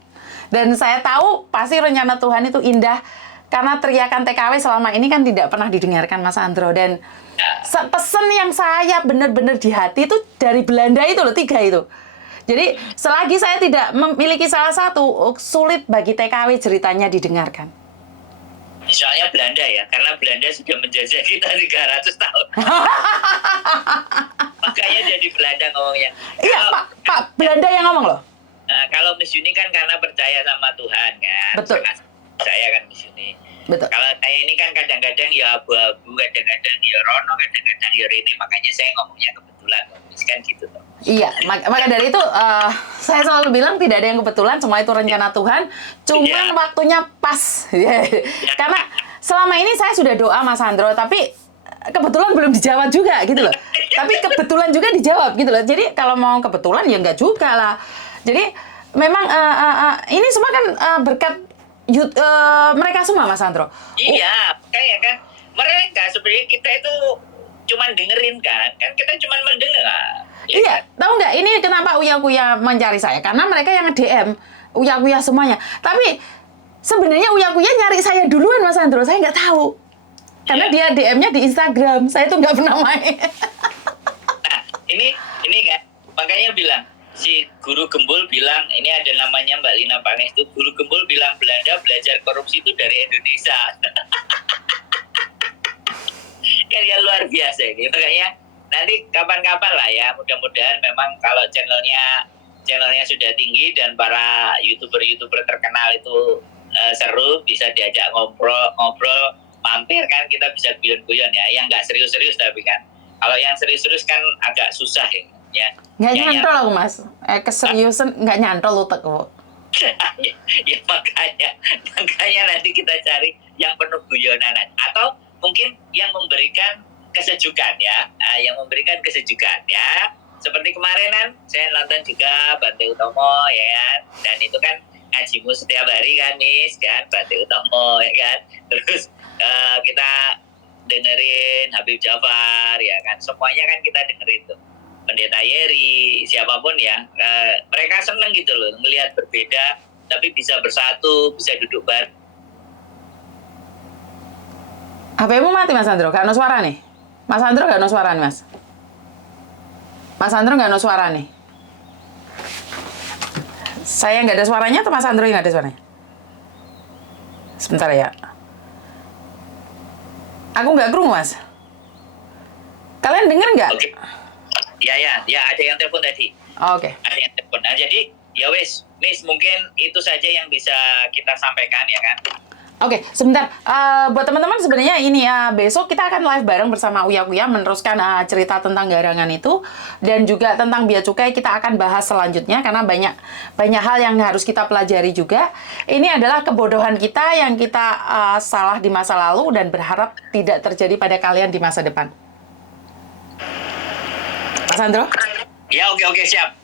Dan saya tahu pasti rencana Tuhan itu indah, karena teriakan TKW selama ini kan tidak pernah didengarkan Mas Sandro. Dan pesan yang saya benar-benar di hati itu dari Belanda itu loh, 3 itu. Jadi selagi saya tidak memiliki salah satu, sulit bagi TKW ceritanya didengarkan. Soalnya Belanda ya, karena Belanda sudah menjajah kita 300 tahun. Makanya jadi Belanda ngomongnya. Iya, Pak Belanda yang ngomong loh. Nah, kalau Miss Yuni kan karena percaya sama Tuhan kan. Betul. Percaya kan Miss Yuni. Betul. Kalau saya ini kan kadang-kadang ya abu-abu, kadang-kadang ya rono, kadang-kadang ya ini. Makanya saya ngomongnya kebetulan, Miss, kan gitu tuh. Iya, maka dari itu saya selalu bilang tidak ada yang kebetulan, semua itu rencana Tuhan. Cuman waktunya pas. Karena selama ini saya sudah doa Mas Sandro, tapi kebetulan belum dijawab juga gitu loh. Tapi kebetulan juga dijawab gitu loh. Jadi kalau mau kebetulan ya enggak juga lah. Jadi memang ini semua kan berkat mereka semua Mas Sandro. Iya, kayak kan mereka sebenarnya kita itu cuman dengerin kan kita cuman mendengar. Iya, tahu nggak ini kenapa Uya-Kuya mencari saya? Karena mereka yang nge-DM Uya-Kuya semuanya. Tapi sebenarnya Uya-Kuya nyari saya duluan Mas Sandro, saya nggak tahu. Karena dia DM-nya di Instagram, saya tuh nggak pernah main. Nah, ini kan makanya bilang si Guru Gembul bilang, ini ada namanya Mbak Lina Pangestu, Guru Gembul bilang Belanda belajar korupsi itu dari Indonesia. Kan ya luar biasa ini. Makanya nanti kapan-kapan lah ya, mudah-mudahan memang kalau channelnya sudah tinggi dan para youtuber terkenal itu seru, bisa diajak ngobrol mampir kan kita bisa guyon-guyon ya, yang nggak serius-serius tapi kan. Kalau yang serius-serius kan agak susah ya. Nggak Ya, nyantol aku mas, keseriusan nggak nyantol otak kok. ya makanya nanti kita cari yang penuh guyonan atau mungkin yang memberikan kesejukan ya, yang memberikan kesejukan ya. Seperti kemarin kan saya nonton juga Bante Utomo ya kan, dan itu kan ngajimu setiap hari kan Miss kan, Bante Utomo ya kan. Terus kita dengerin Habib Jafar ya kan, semuanya kan kita dengerin tuh. Pendeta Yeri, siapapun ya, mereka seneng gitu loh, melihat berbeda, tapi bisa bersatu, bisa duduk bareng. HP-mu mati Mas Andro, gak ada suara nih. Mas Andro gak ada suara nih Mas. Mas Andro gak ada suara nih. Saya nggak ada suaranya atau Mas Andro yang nggak ada suaranya? Sebentar ya. Aku nggak kerungu Mas. Kalian denger nggak? Oke. Ya, ada yang telepon tadi. Oke. Ada yang telepon. Nah, jadi ya wes, Miss, mungkin itu saja yang bisa kita sampaikan ya kan. Oke, sebentar. Buat teman-teman sebenarnya ini besok kita akan live bareng bersama Uya Kuya meneruskan cerita tentang garangan itu, dan juga tentang bea cukai kita akan bahas selanjutnya karena banyak hal yang harus kita pelajari juga. Ini adalah kebodohan kita yang kita salah di masa lalu dan berharap tidak terjadi pada kalian di masa depan. Mas Andro? Ya, oke, siap.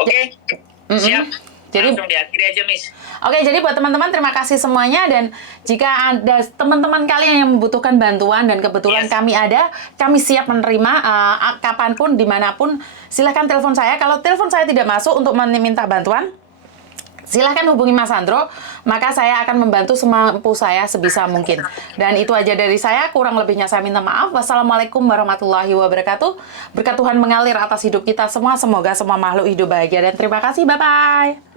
Oke. Siap. Jadi langsung diakhiri aja, Miss. Oke, jadi buat teman-teman terima kasih semuanya, dan jika ada teman-teman kalian yang membutuhkan bantuan dan kebetulan kami siap menerima kapanpun, dimanapun, silahkan telepon saya. Kalau telepon saya tidak masuk untuk meminta bantuan, silahkan hubungi Mas Andro, maka saya akan membantu semampu saya sebisa mungkin. Dan itu aja dari saya, kurang lebihnya saya minta maaf. Wassalamualaikum warahmatullahi wabarakatuh. Berkat Tuhan mengalir atas hidup kita semua, semoga semua makhluk hidup bahagia, dan terima kasih, bye-bye.